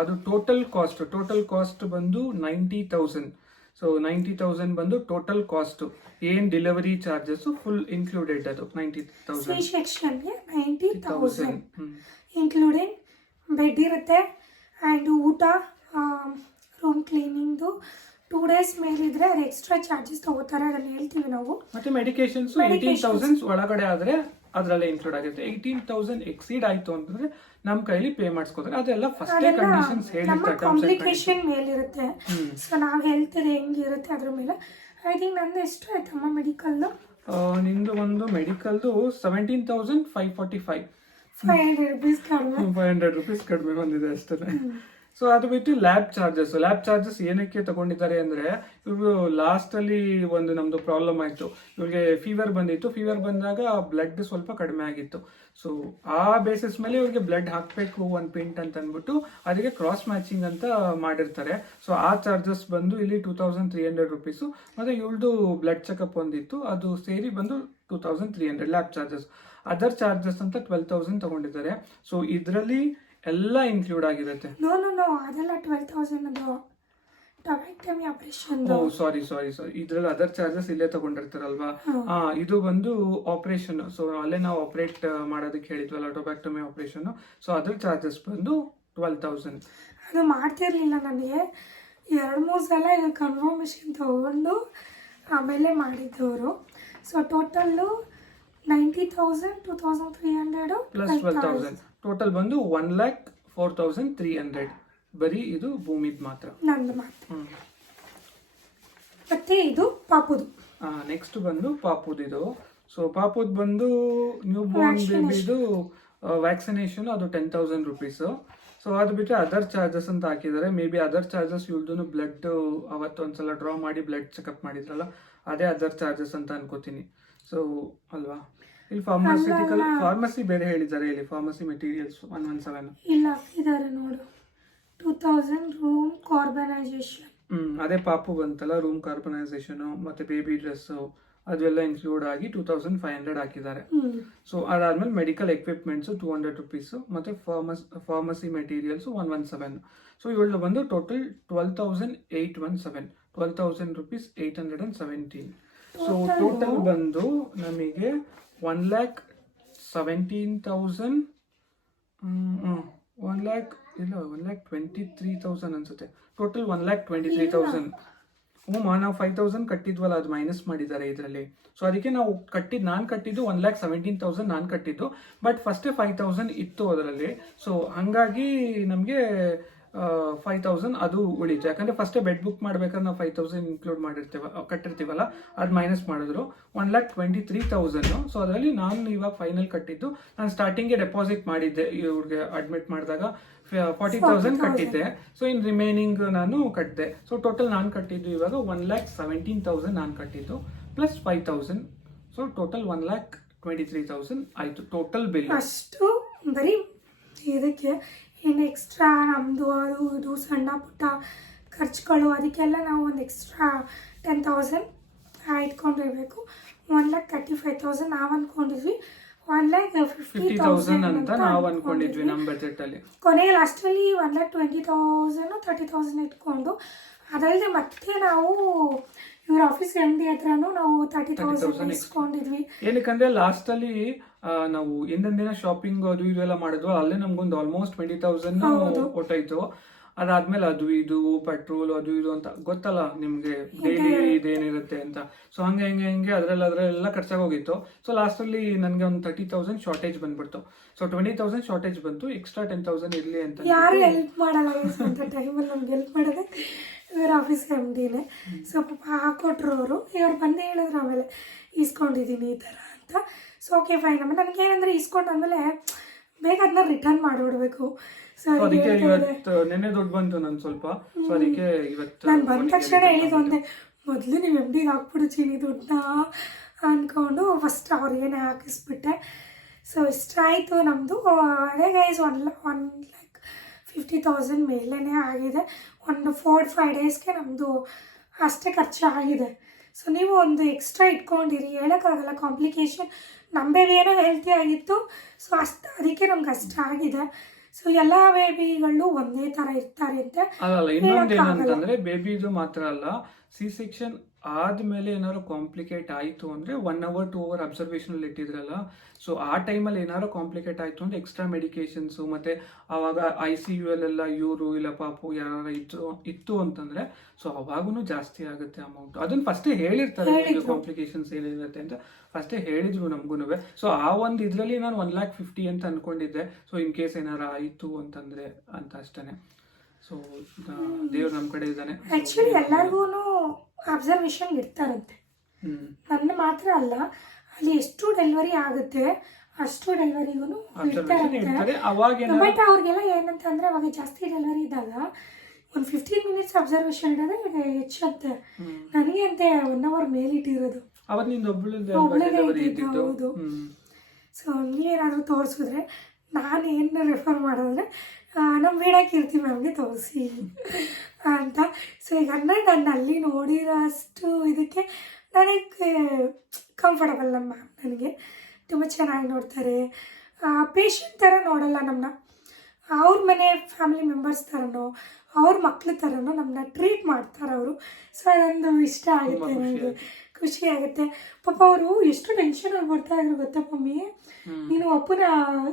Speaker 2: ಅದು ಟೋಟಲ್ ಕಾಸ್ಟ್ ಟೋಟಲ್ ಕಾಸ್ಟ್ ಬಂದು ninety thousand so ninety thousand ಬಂದು ಟೋಟಲ್ ಕಾಸ್ಟ್ ಏನ್ ಡೆಲಿವರಿ ಚಾರ್ಜಸ್ ಫುಲ್ ಇನ್ಕ್ಲೂಡೆಡ್ ಅದು ನೈಂಟಿ ತೌಸಂಡ್
Speaker 1: ಬೆಡ್ ಇರುತ್ತೆ. ಆ್ಯಂಡ್ ಊಟ ರೂಮ್ ಕ್ಲೀನಿಂಗ್ದು ಟೂ ಡೇಸ್ ಮೇಲಿದ್ರೆ ಅದು ಎಕ್ಸ್ಟ್ರಾ ಚಾರ್ಜಸ್ ತಗೋತಾರೆ ಅದನ್ನು ಹೇಳ್ತೀವಿ ನಾವು.
Speaker 2: ಮತ್ತೆ ಮೆಡಿಕೇಶನ್ಸ್ ಏಯ್ಟೀನ್ ತೌಸಂಡ್ಸ್ ಒಳಗಡೆ ಆದರೆ ಅದರಲ್ಲೇ ಇನ್ಕ್ಲೂಡ್ ಆಗುತ್ತೆ. ಏಯ್ಟೀನ್ ತೌಸಂಡ್ ಎಕ್ಸೀಡ್ ಆಯಿತು ಅಂತಂದ್ರೆ ನಮ್ಮ ಕೈಲಿ ಪೇ ಮಾಡಿಸ್ಕೋತಾರೆ. ಅದೆಲ್ಲ ಫಸ್ಟ್ ಕಂಡೀಷನ್ಸ್
Speaker 1: ನಮ್ಮ ಕಾಂಪ್ಲಿಕೇಶನ್ ಮೇಲಿರುತ್ತೆ. ಸೊ ನಾವು ಹೇಳ್ತೀರಿ ಹೆಂಗಿರುತ್ತೆ ಅದ್ರ ಮೇಲೆ. ಐ ಥಿಂಕ್ ನಂದು ಎಷ್ಟು ಆಯ್ತಮ್ಮ ಮೆಡಿಕಲ್ದು
Speaker 2: ನಿಮ್ಮದು ನಿಂದು ಒಂದು ಮೆಡಿಕಲ್ದು seventeen thousand five forty five
Speaker 1: five hundred rupees ಕಡಿಮೆ.
Speaker 2: ಫೈವ್ ಹಂಡ್ರೆಡ್ ರುಪೀಸ್ ಬಂದಿದೆ ಅಷ್ಟೇ ಸೊ ಅದು ಬಿಟ್ಟು ಲ್ಯಾಬ್ ಚಾರ್ಜಸ್ ಲ್ಯಾಬ್ ಚಾರ್ಜಸ್ ಏನಕ್ಕೆ ತಗೊಂಡಿದ್ದಾರೆ ಅಂದ್ರೆ, ಇವರು ಲಾಸ್ಟ್ ಅಲ್ಲಿ ಒಂದು ನಮ್ದು ಪ್ರಾಬ್ಲಮ್ ಆಯ್ತು. ಇವ್ರಿಗೆ ಫೀವರ್ ಬಂದಿತ್ತು. ಫೀವರ್ ಬಂದಾಗ ಬ್ಲಡ್ ಸ್ವಲ್ಪ ಕಡಿಮೆ ಆಗಿತ್ತು. ಸೊ ಆ ಬೇಸಿಸ್ ಮೇಲೆ ಇವ್ರಿಗೆ ಬ್ಲಡ್ ಹಾಕ್ಬೇಕು ಒಂದು ಪಿಂಟ್ ಅಂತ ಅಂದ್ಬಿಟ್ಟು ಅದಕ್ಕೆ ಕ್ರಾಸ್ ಮ್ಯಾಚಿಂಗ್ ಅಂತ ಮಾಡಿರ್ತಾರೆ. ಸೊ ಆ ಚಾರ್ಜಸ್ ಬಂದು ಇಲ್ಲಿ two thousand three hundred rupees ಮತ್ತೆ ಇವಳ್ದು ಬ್ಲಡ್ ಚೆಕಪ್ ಒಂದಿತ್ತು. ಅದು ಸೇರಿ ಬಂದು two thousand three hundred lab charges other charges ಅಂತ ಟ್ವೆಲ್ ತೌಸಂಡ್ ತಗೊಂಡಿದ್ದಾರೆ. ಸೊ ಇದರಲ್ಲಿ ಎಲ್ಲ ಇನ್ಕ್ಲೂಡ್ ಆಗಿರುತ್ತೆ.
Speaker 1: ನೋ ನೋ ನೋ ಅದೆಲ್ಲ ಟ್ವೆಲ್ ತೌಸಂಡ್ ಅದು tubectomy operation
Speaker 2: oh sorry sorry sorry ಇದ್ರಲ್ಲಿ ಅದರ್ ಚಾರ್ಜಸ್ ಇಲ್ಲೇ ತಗೊಂಡಿರ್ತಾರಲ್ವಾ? ಹಾ. ಇದು ಬಂದು ಆಪರೇಷನ್ ಸೊ ಅಲ್ಲೇ ನಾವು ಆಪರೇಟ್ ಮಾಡೋದಕ್ಕೆ ಹೇಳಿದ್ವಲ್ಲ ಟೊಬ್ಯಾಕ್ಟಮಿ ಆಪರೇಷನ್ ಸೊ ಅದ್ರ ಚಾರ್ಜಸ್ ಬಂದು ಟ್ವೆಲ್ ತೌಸಂಡ್
Speaker 1: ಅದು ಮಾಡ್ತಿರ್ಲಿಲ್ಲ ನನಗೆ. ಎರಡು ಮೂರು ಸಲ ಕನ್ಫರ್ಮೇಷನ್ ತಗೊಂಡು ಆಮೇಲೆ ಮಾಡಿದ್ದವರು. So total ninety thousand two thousand three hundred
Speaker 2: plus twelve thousand total ಬಂದು one lakh four thousand three hundred ಬರೀ ಇದು ಭೂಮಿದ್ ಮಾತ್ರ.
Speaker 1: ನಂದು ಮತ್ತೆ ಇದು ಪಾಪುದು.
Speaker 2: ನೆಕ್ಸ್ಟ್ ಬಂದು ಪಾಪುದ್ ಇದು ಸೊ ಪಾಪುದ್ ಬಂದು ನ್ಯೂ ಬೋರ್ನ್. ಬೇಬಿದು ವ್ಯಾಕ್ಸಿನೇಷನ್ ಅದು ಟೆನ್ ತೌಸಂಡ್ ರುಪೀಸ್ ಸೊ ಅದು ಬಿಟ್ಟರೆ ಅದರ್ ಚಾರ್ಜಸ್ ಅಂತ ಹಾಕಿದ್ದಾರೆ ಮೇ ಬಿ ಅದರ್ ಚಾರ್ಜಸ್ ಇವ್ರದ್ದು ಬ್ಲಡ್ ಅವತ್ತು ಒಂದ್ಸಲ ಡ್ರಾ ಮಾಡಿ ಬ್ಲಡ್ ಚೆಕಪ್ ಮಾಡಿದ್ರಲ್ಲ ಅದೇ ಅದರ್ ಚಾರ್ಜಸ್ ಅಂತ ಅನ್ಕೋತೀನಿ. ಸೊ ಅಲ್ವಾ? ಇಲ್ಲಿ ಫಾರ್ಮಾಸ್ಯೂಟಿಕಲ್. ಫಾರ್ಮಸಿ ಬೇರೆ ಹೇಳಿದ್ದಾರೆ ಇಲ್ಲಿ pharmacy materials one one seven
Speaker 1: ಇಲ್ಲ ಹಾಕಿದ್ದಾರೆ ನೋಡು. Two thousand room carbonisation
Speaker 2: hmm ಅದೇ ಪಾಪು ಬಂತಲ್ಲ ರೂಮ್ ಕಾರ್ಬನೈಸೇಷನ್ ಮತ್ತೆ ಬೇಬಿ ಡ್ರೆಸ್ ಅದೆಲ್ಲ ಇನ್ಕ್ಲೂಡ್ ಆಗಿ ಟೂ ತೌಸಂಡ್ ಫೈವ್ ಹಂಡ್ರೆಡ್ ಹಾಕಿದ್ದಾರೆ. ಸೊ ಅದಾದ್ಮೇಲೆ medical equipments two hundred rupees ಮತ್ತೆ pharmas pharmacy materials one one seven so ಇವಳು ಬಂದು total twelve thousand eight one seven twelve thousand rupees eight hundred and seventeen so total ಬಂದು ನಮಗೆ one lakh seventeen thousand one lakh ಇಲ್ಲ one lakh twenty three thousand ಅನ್ಸುತ್ತೆ total one lakh twenty three thousand ಹ್ಞೂ ನಾವು five thousand ಕಟ್ಟಿದ್ವಲ್ಲ ಅದು minus ಮಾಡಿದ್ದಾರೆ ಇದರಲ್ಲಿ. So ಅದಕ್ಕೆ ನಾವು ಕಟ್ಟಿದ್ದು ನಾನು ಕಟ್ಟಿದ್ದು ಒನ್ ಲ್ಯಾಕ್ ಸೆವೆಂಟೀನ್ ತೌಸಂಡ್ ನಾನು ಕಟ್ಟಿದ್ದು. ಬಟ್ ಫಸ್ಟೇ ಫೈವ್ ತೌಸಂಡ್ ಇತ್ತು ಅದರಲ್ಲಿ. ಸೊ ಹಾಗಾಗಿ ನಮಗೆ ಫೈವ್ ತೌಸಂಡ್ ಅದು ಉಳಿತು. ಯಾಕಂದ್ರೆ ಫಸ್ಟೇ ಬೆಡ್ ಬುಕ್ ಮಾಡ್ಬೇಕಾದ್ರೆ ನಾವು ಫೈವ್ ತೌಸಂಡ್ ಇನ್ಕ್ಲೂಡ್ ಮಾಡಿರ್ತೀವ ಕಟ್ಟಿರ್ತೀವಲ್ಲ ಅದು ಮೈನಸ್ ಮಾಡಿದ್ರು. One lakh twenty three thousand so ಅದರಲ್ಲಿ ನಾನು ಇವಾಗ ಫೈನಲ್ ಕಟ್ಟಿದ್ದು. ನಾನು ಸ್ಟಾರ್ಟಿಂಗ್ಗೆ ಡೆಪಾಸಿಟ್ ಮಾಡಿದ್ದೆ. ಇವ್ರಿಗೆ ಅಡ್ಮಿಟ್ ಮಾಡಿದಾಗ ಫಾರ್ಟಿ ತೌಸಂಡ್ ಕಟ್ಟಿದ್ದೆ. ಸೊ ಇನ್ ರಿಮೈನಿಂಗ್ ನಾನು ಕಟ್ಟಿದೆ ಸೊ ಟೋಟಲ್ ನಾನು ಕಟ್ಟಿದ್ದು ಇವಾಗ ಒನ್ ಲ್ಯಾಕ್ ಸೆವೆಂಟೀನ್ ತೌಸಂಡ್ ನಾನು ಕಟ್ಟಿದ್ದು. Plus five thousand so total one lakh twenty three thousand ಆಯಿತು. ಟೋಟಲ್ ಬಿಲ್
Speaker 1: ಅಷ್ಟು ಬರೀ ಇದಕ್ಕೆ ಇನ್ನು ಎಕ್ಸ್ಟ್ರಾ ನಮ್ಮದು ಅದು ಇದು ಸಣ್ಣ ಪುಟ್ಟ ಖರ್ಚುಗಳು ಅದಕ್ಕೆಲ್ಲ ನಾವು ಒಂದು extra ten thousand ಇಟ್ಕೊಂಡಿರಬೇಕು one lakh thirty five thousand ನಾವು ಅಂದ್ಕೊಂಡಿದ್ವಿ ಒನ್ ಲ್ಯಾಕ್ ಫಿಫ್ಟಿ
Speaker 2: ತೌಸಂಡ್ ಅಂತ ನಾವು ಅನ್ಕೊಂಡಿದ್ವಿ. ನಮ್ಮ ಬಜೆಟ್ ಅಲ್ಲಿ.
Speaker 1: ಕೊನೆಗೆ ಲಾಸ್ಟಲ್ಲಿ one lakh twenty thousand thirty thousand ಇಟ್ಕೊಂಡು ಅದಲ್ಲದೆ ಮತ್ತೆ ನಾವು ಇವ್ರ ಆಫೀಸ್ ಎಂ ಡಿ ಹತ್ರನೂ ನಾವು ತರ್ಟಿ
Speaker 2: 30,000
Speaker 1: ತೌಸಂಡ್ ಇಸ್ಕೊಂಡಿದ್ವಿ.
Speaker 2: ಏನಕ್ಕಂದ್ರೆ ಲಾಸ್ಟ್ ಅಲ್ಲಿ ನಾವು ಹಿಂದಿನ ದಿನ ಶಾಪಿಂಗ್ ಅದು ಇದು ಎಲ್ಲ ಮಾಡಿದ್ವು. ಅಲ್ಲೇ ನಮ್ಗೊಂದು ಆಲ್ಮೋಸ್ಟ್ ಟ್ವೆಂಟಿ ತೌಸಂಡ್. ಕೊಟ್ಟಾಯ್ತು. ಅದಾದ್ಮೇಲೆ ಅದು ಇದು ಪೆಟ್ರೋಲ್ ಅದು ಇದು ಅಂತ ಗೊತ್ತಲ್ಲ ನಿಮ್ಗೆ ಡೈಲಿ ಇದೇನಿರುತ್ತೆ ಅಂತ. ಸೊ ಹಂಗೆ ಹಂಗೆ ಹಂಗೆ ಅದ್ರಲ್ಲಿ ಅದ್ರಲ್ಲೆಲ್ಲ ಖರ್ಚಾಗೋಗಿತ್ತು. ಸೊ ಲಾಸ್ಟ್ ಅಲ್ಲಿ ನನಗೆ ಒಂದು ತರ್ಟಿ ತೌಸಂಡ್ ಶಾರ್ಟೇಜ್ ಬಂದ್ಬಿಡ್ತು. ಸೊ ಟ್ವೆಂಟಿ ತೌಸಂಡ್ ಶಾರ್ಟೇಜ್ ಬಂತು. ಎಕ್ಸ್ಟ್ರಾ ಟೆನ್ ತೌಸಂಡ್ ಇರಲಿ ಅಂತ
Speaker 1: ಯಾರು ಹೆಲ್ಪ್ ಮಾಡಲ್ಲ ಟೈಮಲ್ಲಿ ನಮ್ಗೆ ಹೆಲ್ಪ್ ಮಾಡೋದೇ. ಇವ್ರ ಆಫೀಸ್ ಎಂ ಡಿನೇ ಸೊ ಪಾಪ ಹಾಕೊಟ್ರು ಅವರು ಇವ್ರು ಬಂದೇ ಹೇಳಿದ್ರು ಆಮೇಲೆ ಇಸ್ಕೊಂಡಿದ್ದೀನಿ ಈ ಥರ ಅಂತ. ಸೊ ಓಕೆ ಫೈನ್ ಆಮೇಲೆ ನನಗೆ ಏನಂದರೆ ಇಸ್ಕೊಂಡು ಆಮೇಲೆ ಬೇಗ ಅದನ್ನ ರಿಟರ್ನ್ ಮಾಡಿಬಿಡ್ಬೇಕು. ಸೊ
Speaker 2: ಅದಕ್ಕೆ ಇವತ್ತು ನೆನ್ನೆ ದುಡ್ಡು ಬಂತು ನಾನು ಸ್ವಲ್ಪ. ಸೊ ಅದಕ್ಕೆ ಇವತ್ತು
Speaker 1: ನಾನು ಬಂದ ತಕ್ಷಣ ಹೇಳಿದ್ದು ಒಂದೇ. ಮೊದಲು ನೀವು ಎಂ ಡಿಗೆ ಹಾಕ್ಬಿಡು ಚೀನಿ ದುಡ್ಡನ್ನ ಅಂದ್ಕೊಂಡು ಫಸ್ಟ್ ಅವ್ರಿಗೇನೆ ಹಾಕಿಸ್ಬಿಟ್ಟೆ. ಸೊ ಇಷ್ಟಾಯಿತು ನಮ್ಮದು ಅದೇ guys one one fifty thousand ಮೇಲೇ ಆಗಿದೆ. ಒಂದು ಫೋರ್ ಫೈವ್ ಡೇಸ್ಗೆ ನಮ್ಮದು ಅಷ್ಟೇ ಖರ್ಚು ಆಗಿದೆ ಸೊ ನೀವು ಒಂದು ಎಕ್ಸ್ಟ್ರಾ ಇಟ್ಕೊಂಡಿರಿ. ಹೇಳೋಕ್ಕಾಗಲ್ಲ ಕಾಂಪ್ಲಿಕೇಶನ್ ನಮ್ಮ ಬೇಬಿ ಏನೋ ಹೆಲ್ತಿ ಆಗಿತ್ತು. ಸೊ ಅಷ್ಟು ಅದಕ್ಕೆ ನಮ್ಗೆ ಅಷ್ಟು ಆಗಿದೆ. ಸೊ ಎಲ್ಲ ಬೇಬಿಗಳು ಒಂದೇ ಥರ ಇರ್ತಾರೆ ಅಂತ.
Speaker 2: ಏನಂತಂದ್ರೆ ಬೇಬಿದು ಮಾತ್ರ ಅಲ್ಲ ಸಿ ಸೆಕ್ಷನ್ ಆದ್ಮೇಲೆ ಏನಾದ್ರು ಕಾಂಪ್ಲಿಕೇಟ್ ಆಯಿತು ಅಂದ್ರೆ one hour two hour observation ಅಲ್ಲಿ ಇಟ್ಟಿದ್ರಲ್ಲ. ಸೊ ಆ ಟೈಮಲ್ಲಿ ಏನಾದ್ರು ಕಾಂಪ್ಲಿಕೇಟ್ ಆಯ್ತು ಅಂದ್ರೆ ಎಕ್ಸ್ಟ್ರಾ ಮೆಡಿಕೇಶನ್ಸ್ ಮತ್ತೆ ಅವಾಗ ಐ ಸಿ ಯು ಅಲ್ಲೆಲ್ಲ ಇವರು ಇಲ್ಲ ಪಾಪು ಯಾರು ಇತ್ತು ಇತ್ತು ಅಂತಂದ್ರೆ ಸೊ ಅವಾಗೂ ಜಾಸ್ತಿ ಆಗುತ್ತೆ ಅಮೌಂಟ್ ಅದನ್ನ ಫಸ್ಟೇ ಹೇಳಿರ್ತಾರೆ. ಕಾಂಪ್ಲಿಕೇಶನ್ಸ್ ಏನಿರುತ್ತೆ ಅಂತ. ಫಸ್ಟೇ ಹೇಳಿದ್ರು ನಮಗೂ ಸೊ ಆ ಒಂದು ಇದರಲ್ಲಿ ನಾನು ಒನ್ ಲ್ಯಾಕ್ ಫಿಫ್ಟಿ ಅಂತ ಅನ್ಕೊಂಡಿದ್ದೆ. ಸೊ ಇನ್ ಕೇಸ್ ಏನಾರ ಆಯಿತು ಅಂತಂದ್ರೆ ಅಂತ ಅಷ್ಟೇ ಸೊ ದೇವ್ರು ನಮ್ಮ ಕಡೆ ಇದ್ದಾನೆ.
Speaker 1: ಆ್ಯಕ್ಚುಲಿ ಎಲ್ಲರಿಗೂ ಅಬ್ಸರ್ವೇಷನ್ ಇರ್ತಾರಂತೆ ನನ್ನ ಮಾತ್ರ ಅಲ್ಲ ಅಲ್ಲಿ ಎಷ್ಟು ಡೆಲಿವರಿ ಆಗುತ್ತೆ ಅಷ್ಟು ಡೆಲಿವರಿಗೂ ಇರ್ತಾರಂತೆ ಬಟ್ ಅವ್ರಿಗೆಲ್ಲ ಏನಂತ ಅಂದ್ರೆ ಅವಾಗ ಜಾಸ್ತಿ ಡೆಲಿವರಿ ಇದ್ದಾಗ ಒಂದು ಫಿಫ್ಟೀನ್ ಮಿನಿಟ್ಸ್ ಅಬ್ಸರ್ವೇಷನ್ ಇಡೋದೇ ಹೆಚ್ಚತ್ತೆ. ನನಗೆ ಅಂತೆ ಒನ್ ಅವರ್ ಮೇಲೆ ಇಟ್ಟಿರೋದು. ಹೌದು. ಸೊ ನೀವೇನಾದರೂ ತೋರಿಸಿದ್ರೆ ನಾನು ಏನು ರೆಫರ್ ಮಾಡೋದ್ರೆ ನಮ್ಮ ವೀಣಾ ಕೀರ್ತಿ ನಮಗೆ ತೋರಿಸಿ ಅಂತ. ಸೊ ಈಗ ಅಂದರೆ ನಾನು ಅಲ್ಲಿ ನೋಡಿರೋ ಅಷ್ಟು ಇದಕ್ಕೆ ನನಗೆ ಕಂಫರ್ಟಬಲ್ ನಮ್ಮ ಮ್ಯಾಮ್ ನನಗೆ. ತುಂಬ ಚೆನ್ನಾಗಿ ನೋಡ್ತಾರೆ. ಪೇಷಂಟ್ ಥರ ನೋಡಲ್ಲ ನಮ್ಮನ್ನ ಅವ್ರ ಮನೆ ಫ್ಯಾಮಿಲಿ ಮೆಂಬರ್ಸ್ ಥರನೋ ಅವ್ರ ಮಕ್ಳ ಥರನೋ ನಮ್ಮನ್ನ ಟ್ರೀಟ್ ಮಾಡ್ತಾರೆ ಅವರು. ಸೊ ಅದೊಂದು ಇಷ್ಟ ಆಗುತ್ತೆ ನನಗೆ. ಖುಷಿ ಆಗುತ್ತೆ. ಪಾಪ ಅವರು ಎಷ್ಟು ಟೆನ್ಷನ್ ಆಗಿ ಬರ್ತಾ ಇದ್ರು ಗೊತ್ತಾ ಮಮ್ಮಿ? ನೀನು ಅಪ್ಪನ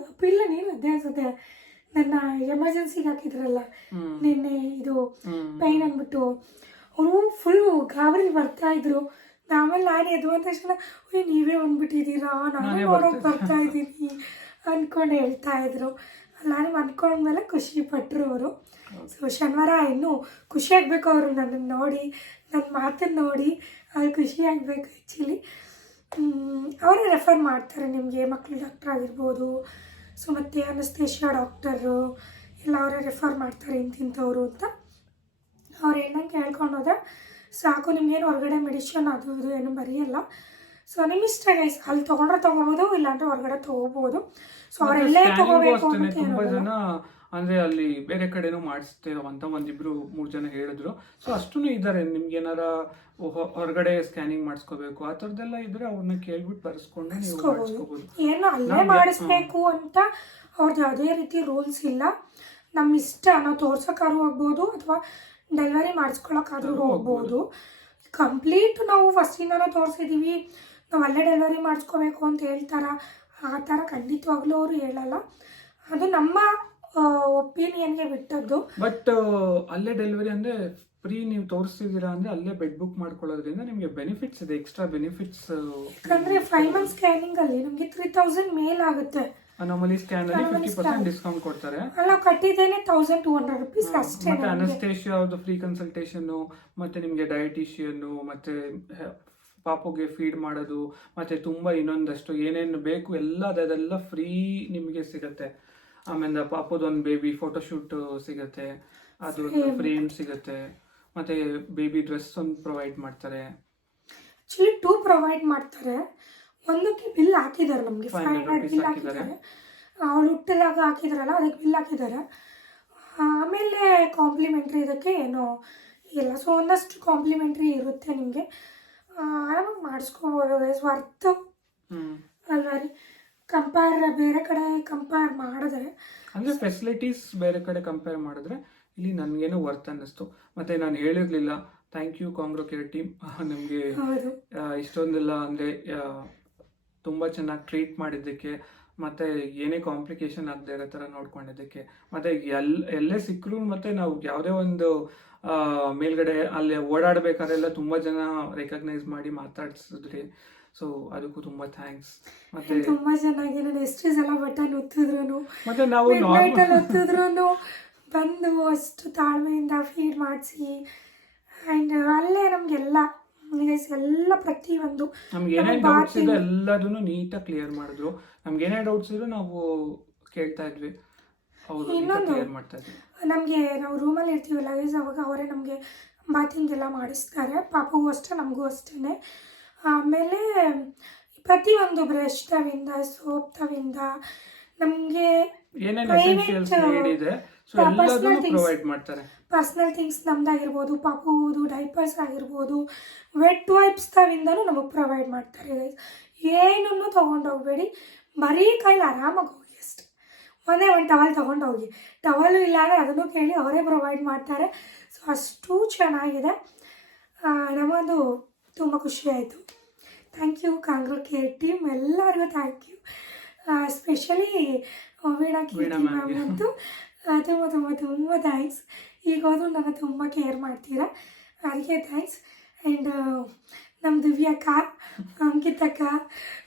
Speaker 1: ಅಪ್ಪ ಇಲ್ಲ ನೀನು ಅದೇ ಅನ್ಸುತ್ತೆ ನನ್ನ ಎಮರ್ಜೆನ್ಸಿಗೆ ಹಾಕಿದ್ರಲ್ಲ ನಿನ್ನೆ ಇದು. ಪೈನ್ ಅಂದ್ಬಿಟ್ಟು ಅವರು ಫುಲ್ ಗಾಬರಿ ಬರ್ತಾ ಇದ್ರು. ಆಮೇಲೆ ನಾನು ಎದ್ದು ಅಂದ ತಕ್ಷಣ ಅಯ್ಯೋ ನೀವೇ ಬಂದ್ಬಿಟ್ಟಿದ್ದೀರಾ? ನಾನು
Speaker 2: ನಾನೇ
Speaker 1: ನೋಡೋಕೆ
Speaker 2: ಬರ್ತಾ
Speaker 1: ಇದ್ದೀನಿ. ಅಂದ್ಕೊಂಡು ಹೇಳ್ತಾ ಇದ್ರು. ನಾನು ಅಂದ್ಕೊಂಡ್ಮೇಲೆ ಖುಷಿ ಪಟ್ಟರು ಅವರು. ಸೊ ಶನಿವಾರ ಇನ್ನು ಖುಷಿ ಆಗ್ಬೇಕು ಅವರು ನನ್ನನ್ನು ನೋಡಿ ನನ್ನ ಮಾತನ್ನು ನೋಡಿ ಅದು ಖುಷಿ ಆಗ್ಬೇಕು ಆ್ಯಕ್ಚುಲಿ ಅವರೇ ರೆಫರ್ ಮಾಡ್ತಾರೆ ನಿಮಗೆ ಮಕ್ಕಳು ಡಾಕ್ಟರ್ ಆಗಿರ್ಬೋದು ಸೊ ಮತ್ತೆ ಅನಸ್ತೇಷಿಯಾ ಡಾಕ್ಟರು ಎಲ್ಲ ಅವರೇ ರೆಫರ್ ಮಾಡ್ತಾರೆ ಇಂತಿಂಥವ್ರು ಅಂತ. ಅವ್ರು ಹೇಳ್ದಂಗೆ ಕೇಳ್ಕೊಂಡು ಹೋದ್ರೆ ಸಾಕು ನಿಮ್ಗೇನು ಹೊರಗಡೆ ಮೆಡಿಸಿನ್ ಅದು ಇದು ಏನು ಬರೆಯಲ್ಲ. ಸೊ ನಿಮ್ಮ ಇಷ್ಟ ಗೈಸ್ ಅಲ್ಲಿ ತೊಗೊಂಡ್ರೆ ತೊಗೋಬೋದು ಇಲ್ಲಾಂದ್ರೆ ಹೊರಗಡೆ ತೊಗೋಬೋದು. ಸೊ ಅವರೆಲ್ಲೇ ತೊಗೋಬೇಕು ಅಂತ
Speaker 2: ಅಂದ್ರೆ ಅಲ್ಲಿ ಬೇರೆ ಕಡೆನೂ ಮಾಡಿಸ್ತೇವೆ ಅಂತ ಒಂದಿಬ್ರು ಮೂರು ಜನ ಹೇಳಿದ್ರು. ಸೊ ಅಷ್ಟೂ ಇದ್ದಾರೆ ನಿಮ್ಗೆ ಏನಾರ ಹೊರಗಡೆ ಸ್ಕ್ಯಾನಿಂಗ್ ಮಾಡಿಸ್ಕೋಬೇಕು ಆ ಥರದ್ದೆಲ್ಲ ಇದ್ರೆ ಅವ್ರನ್ನ ಕೇಳ್ಬಿಟ್ಟು ಬರ್ಸ್ಕೊಂಡು.
Speaker 1: ಏನು ಅಲ್ಲೇ ಮಾಡಿಸ್ಬೇಕು ಅಂತ ಅವ್ರದ್ದು ಯಾವುದೇ ರೀತಿ ರೂಲ್ಸ್ ಇಲ್ಲ. ನಮ್ಮ ಇಷ್ಟ ನಾವು ತೋರ್ಸೋಕ್ಕಾದ್ರೂ ಹೋಗ್ಬೋದು ಅಥವಾ ಡೆಲಿವರಿ ಮಾಡಿಸ್ಕೊಳಕ್ಕಾದ್ರೂ ಹೋಗ್ಬೋದು. ಕಂಪ್ಲೀಟ್ ನಾವು ಫಸ್ಟಿಂದನೂ ತೋರಿಸಿದ್ದೀವಿ ನಾವು ಅಲ್ಲೇ ಡೆಲಿವರಿ ಮಾಡಿಸ್ಕೋಬೇಕು ಅಂತ ಹೇಳ್ತಾರ ಆ ಥರ ಖಂಡಿತವಾಗ್ಲೂ ಅವರು ಹೇಳಲ್ಲ. ಅದು ನಮ್ಮ ಒಪಿನಿಯನ್ಗೆ ಬಿಟ್ಟದ್ದು
Speaker 2: ಬಟ್ ಅಲ್ಲೇ ಡೆಲಿವರಿ ಅಂದ್ರೆ ಫ್ರೀ ನೀವು ತೋರಿಸ್ತಿದ್ದೀರಾ ಅಂದ್ರೆ ಅಲ್ಲೇ ಬೆಡ್ ಬುಕ್ ಮಾಡ್ಕೊಳ್ಳೋದ್ರಿಂದ ನಿಮಗೆ ಬೆನಿಫಿಟ್ಸ್ ಇದೆ ಎಕ್ಸ್ಟ್ರಾ ಬೆನಿಫಿಟ್ಸ್
Speaker 1: ಯಾಕಂದರೆ ಫೈವ್ ಮಂತ್ ಸ್ಕ್ಯಾನಿಂಗಲ್ಲಿ ನಮಗೆ ತ್ರೀ ತೌಸಂಡ್ ಮೇಲ್ ಆಗುತ್ತೆ
Speaker 2: ಅನಾಮಲಿ ಸ್ಕ್ಯಾನ್ ಅಲ್ಲಿ ಫಿಫ್ಟಿ ಪರ್ಸೆಂಟ್. ಡಿಸ್ಕೌಂಟ್ ಕೊಡ್ತಾರೆ
Speaker 1: ಅಲ್ಲ ನಾವು ಕಟ್ಟಿದ್ದೇನೆ ತೌಸಂಡ್ ಟೂ ಹಂಡ್ರೆಡ್ ರುಪೀಸ್ ಅಷ್ಟೇ
Speaker 2: ಮತ್ತೆ. ಅನಸ್ತೇಷಿಯಾ ಅವ್ರದ್ದು ಫ್ರೀ ಕನ್ಸಲ್ಟೇಷನ್ ಮತ್ತೆ ನಿಮಗೆ ಡಯಟಿಷಿಯನ್ ಮತ್ತೆ ಪಾಪುಗೆ ಫೀಡ್ ಮಾಡೋದು ಮತ್ತೆ ತುಂಬಾ ಇನ್ನೊಂದಷ್ಟು ಏನೇನು ಬೇಕು ಎಲ್ಲ ಅದೆಲ್ಲ ಫ್ರೀ ನಿಮಗೆ ಸಿಗತ್ತೆ ಆಮೇಲೆ ಪಾಪದೊಂದು ಬೇಬಿ ಫೋಟೋಶೂಟ್ ಸಿಗುತ್ತೆ
Speaker 1: ಅದು.
Speaker 2: ಫ್ರೇಮ್ ಸಿಗುತ್ತೆ ಮತ್ತೆ ಬೇಬಿ ಡ್ರೆಸ್ ಒಂದು ಪ್ರೊವೈಡ್ ಮಾಡ್ತಾರೆ.
Speaker 1: ಆಕ್ಚುಲಿ ಟೂ ಪ್ರೊವೈಡ್ ಮಾಡ್ತಾರೆ. ಒಂದಕ್ಕೆ ಬಿಲ್ ಹಾಕಿದ್ದಾರೆ ನಮಗೆ
Speaker 2: Five
Speaker 1: ಫೈವ್ ಹಂಡ್ರೆಡ್ ಬಿಲ್
Speaker 2: ಹಾಕಿದ್ದಾರೆ.
Speaker 1: ಹಾಕಿದ್ದಾರೆ. ಅವಳು ಹುಟ್ಟಿದಾಗ ಹಾಕಿದಾರಲ್ಲ ಅದಕ್ಕೆ ಬಿಲ್ ಹಾಕಿದ್ದಾರೆ. ಆಮೇಲೆ ಕಾಂಪ್ಲಿಮೆಂಟ್ರಿ ಇದಕ್ಕೆ ಏನೋ ಇಲ್ಲ. ಸೊ ಒಂದಷ್ಟು ಕಾಂಪ್ಲಿಮೆಂಟ್ರಿ ಇರುತ್ತೆ ನಿಮಗೆ. ಆರಾಮಾಗಿ ಮಾಡಿಸ್ಕೋಬೋದು ಸ್ವಾರ್ಥ ವರ್ತು ಅಲ್ವಾ ರೀ? ಕಂಪೇರ್ ಬೇರೆ ಕಡೆ ಕಂಪೇರ್ ಮಾಡಿದ್ರೆ
Speaker 2: ಅಂದ್ರೆ ಫೆಸಿಲಿಟೀಸ್ ಬೇರೆ ಕಡೆ ಕಂಪೇರ್ ಮಾಡಿದ್ರೆ ಇಲ್ಲಿ ನನಗೇನು ವರ್ತ್ ಅನ್ನಿಸ್ತು. ಮತ್ತೆ ನಾನು ಹೇಳಿರ್ಲಿಲ್ಲ thank you Kangaroo Care team ನಮಗೆ ಇಷ್ಟೊಂದೆಲ್ಲ ಅಂದ್ರೆ ತುಂಬಾ ಚೆನ್ನಾಗಿ ಟ್ರೀಟ್ ಮಾಡಿದ್ದಕ್ಕೆ ಮತ್ತೆ ಏನೇ ಕಾಂಪ್ಲಿಕೇಶನ್ ಆಗದೆ ಇರೋ ಥರ ನೋಡ್ಕೊಂಡಿದ್ದಕ್ಕೆ. ಮತ್ತೆ ಎಲ್ ಎಲ್ಲೇ ಸಿಕ್ಕರು ಮತ್ತೆ ನಾವು ಯಾವುದೇ ಒಂದು ಮೇಲ್ಗಡೆ ಅಲ್ಲಿ ಓಡಾಡಬೇಕಾದ್ರೆಲ್ಲ ತುಂಬಾ ಜನ ರೆಕಗ್ನೈಸ್ ಮಾಡಿ ಮಾತಾಡ್ಸಿದ್ರಿ. ಸೊ ಅದಕ್ಕೂ ತುಂಬಾ ಥ್ಯಾಂಕ್ಸ್. ಮತ್ತೆ
Speaker 1: ತುಂಬಾ ಚೆನ್ನಾಗಿ ನಾನು ಎಷ್ಟು ಸಲ ಬಟನ್ ಒತ್ತಿದ್ರು
Speaker 2: ಮತ್ತೆ ನಾವು ನಾರ್ಮಲ್
Speaker 1: ಒತ್ತಿದ್ರು ಬಂದು ಅಷ್ಟು ತಾಳ್ಮೆಯಿಂದ ಫೀಡ್ ಮಾಡಿಸಿ ಆ್ಯಂಡ್ ಅಲ್ಲೇ ನಮಗೆಲ್ಲ ಎಲ್ಲ ಪ್ರತಿಯೊಂದು
Speaker 2: ನಮ್ಗೆ ಏನೇ ಡೌಟ್ಸ್ ಇದೆ ಎಲ್ಲದನ್ನು ನೀಟಾಗಿ ಕ್ಲಿಯರ್ ಮಾಡಿದ್ರು. ನಮ್ಗೆ ಏನೇ ಡೌಟ್ಸ್ ಇದ್ರು ನಾವು ಕೇಳ್ತಾ ಇದ್ವಿ.
Speaker 1: ಇನ್ನೊಂದು- ನಮಗೆ ನಾವು ರೂಮಲ್ಲಿ ಇರ್ತೀವಿ ಲಗೇಜ್ ಅವಾಗ ಅವರೇ ನಮಗೆ ಬಾತಿಂಗ್ ಎಲ್ಲ ಮಾಡಿಸ್ತಾರೆ. ಪಾಪಗೂ ಅಷ್ಟೇ ನಮಗೂ ಅಷ್ಟೇ ಆಮೇಲೆ ಪ್ರತಿಯೊಂದು ಬ್ರಷ್ ತವಿಂದ ಸೋಪ್ ತವಿಂದ ನಮಗೆ
Speaker 2: ಪರ್ಸನಲ್
Speaker 1: Private,
Speaker 2: ಎಸೆನ್ಷಿಯಲ್ಸ್ ನೀಡಿದೆ ಸೊ
Speaker 1: personal
Speaker 2: ಎಲ್ಲದನ್ನು ಪ್ರೊವೈಡ್ ಮಾಡ್ತಾರೆ.
Speaker 1: ಪರ್ಸ್ನಲ್ ಥಿಂಗ್ಸ್ ನಮ್ದಾಗಿರ್ಬೋದು ಪಾಪುವುದು ಡೈಪರ್ಸ್ ಆಗಿರ್ಬೋದು ವೆಟ್ ವೈಪ್ಸ್ ತವಿಂದನೂ ನಮಗೆ ಪ್ರೊವೈಡ್ ಮಾಡ್ತಾರೆ. ಗೈಸ್ ಏನನ್ನು ತೊಗೊಂಡೋಗ್ಬೇಡಿ ಬರೀ ಕೈಲಿ ಆರಾಮಾಗಿ ಹೋಗಿ ಅಷ್ಟೆ. ಒಂದೇ ಒಂದು ಟವಲ್ ತೊಗೊಂಡೋಗಿ ಟವಲು ಇಲ್ಲ ಅಂದರೆ ಅದನ್ನು ಕೇಳಿ ಅವರೇ ಪ್ರೊವೈಡ್ ಮಾಡ್ತಾರೆ. ಸೊ ಅಷ್ಟು ಚೆನ್ನಾಗಿದೆ. ನಮ್ಮದು ನಮಗದು ತುಂಬ ಖುಷಿಯಾಯಿತು ಆಯಿತು. Thank you Kangaroo Care team ಎಲ್ಲರಿಗೂ thank you specially Veena Keerthi ಮತ್ತು ತುಂಬ ತುಂಬ ತುಂಬ ಥ್ಯಾಂಕ್ಸ್ ಈಗ ಹೋದ್ರು ನನ್ನ ತುಂಬ ಕೇರ್ ಮಾಡ್ತೀರಾ? ಅದಕ್ಕೆ ಥ್ಯಾಂಕ್ಸ್ ಆ್ಯಂಡ್ ನಮ್ಮ ದಿವ್ಯಕ್ಕ ಅಂಕಿತಕ್ಕ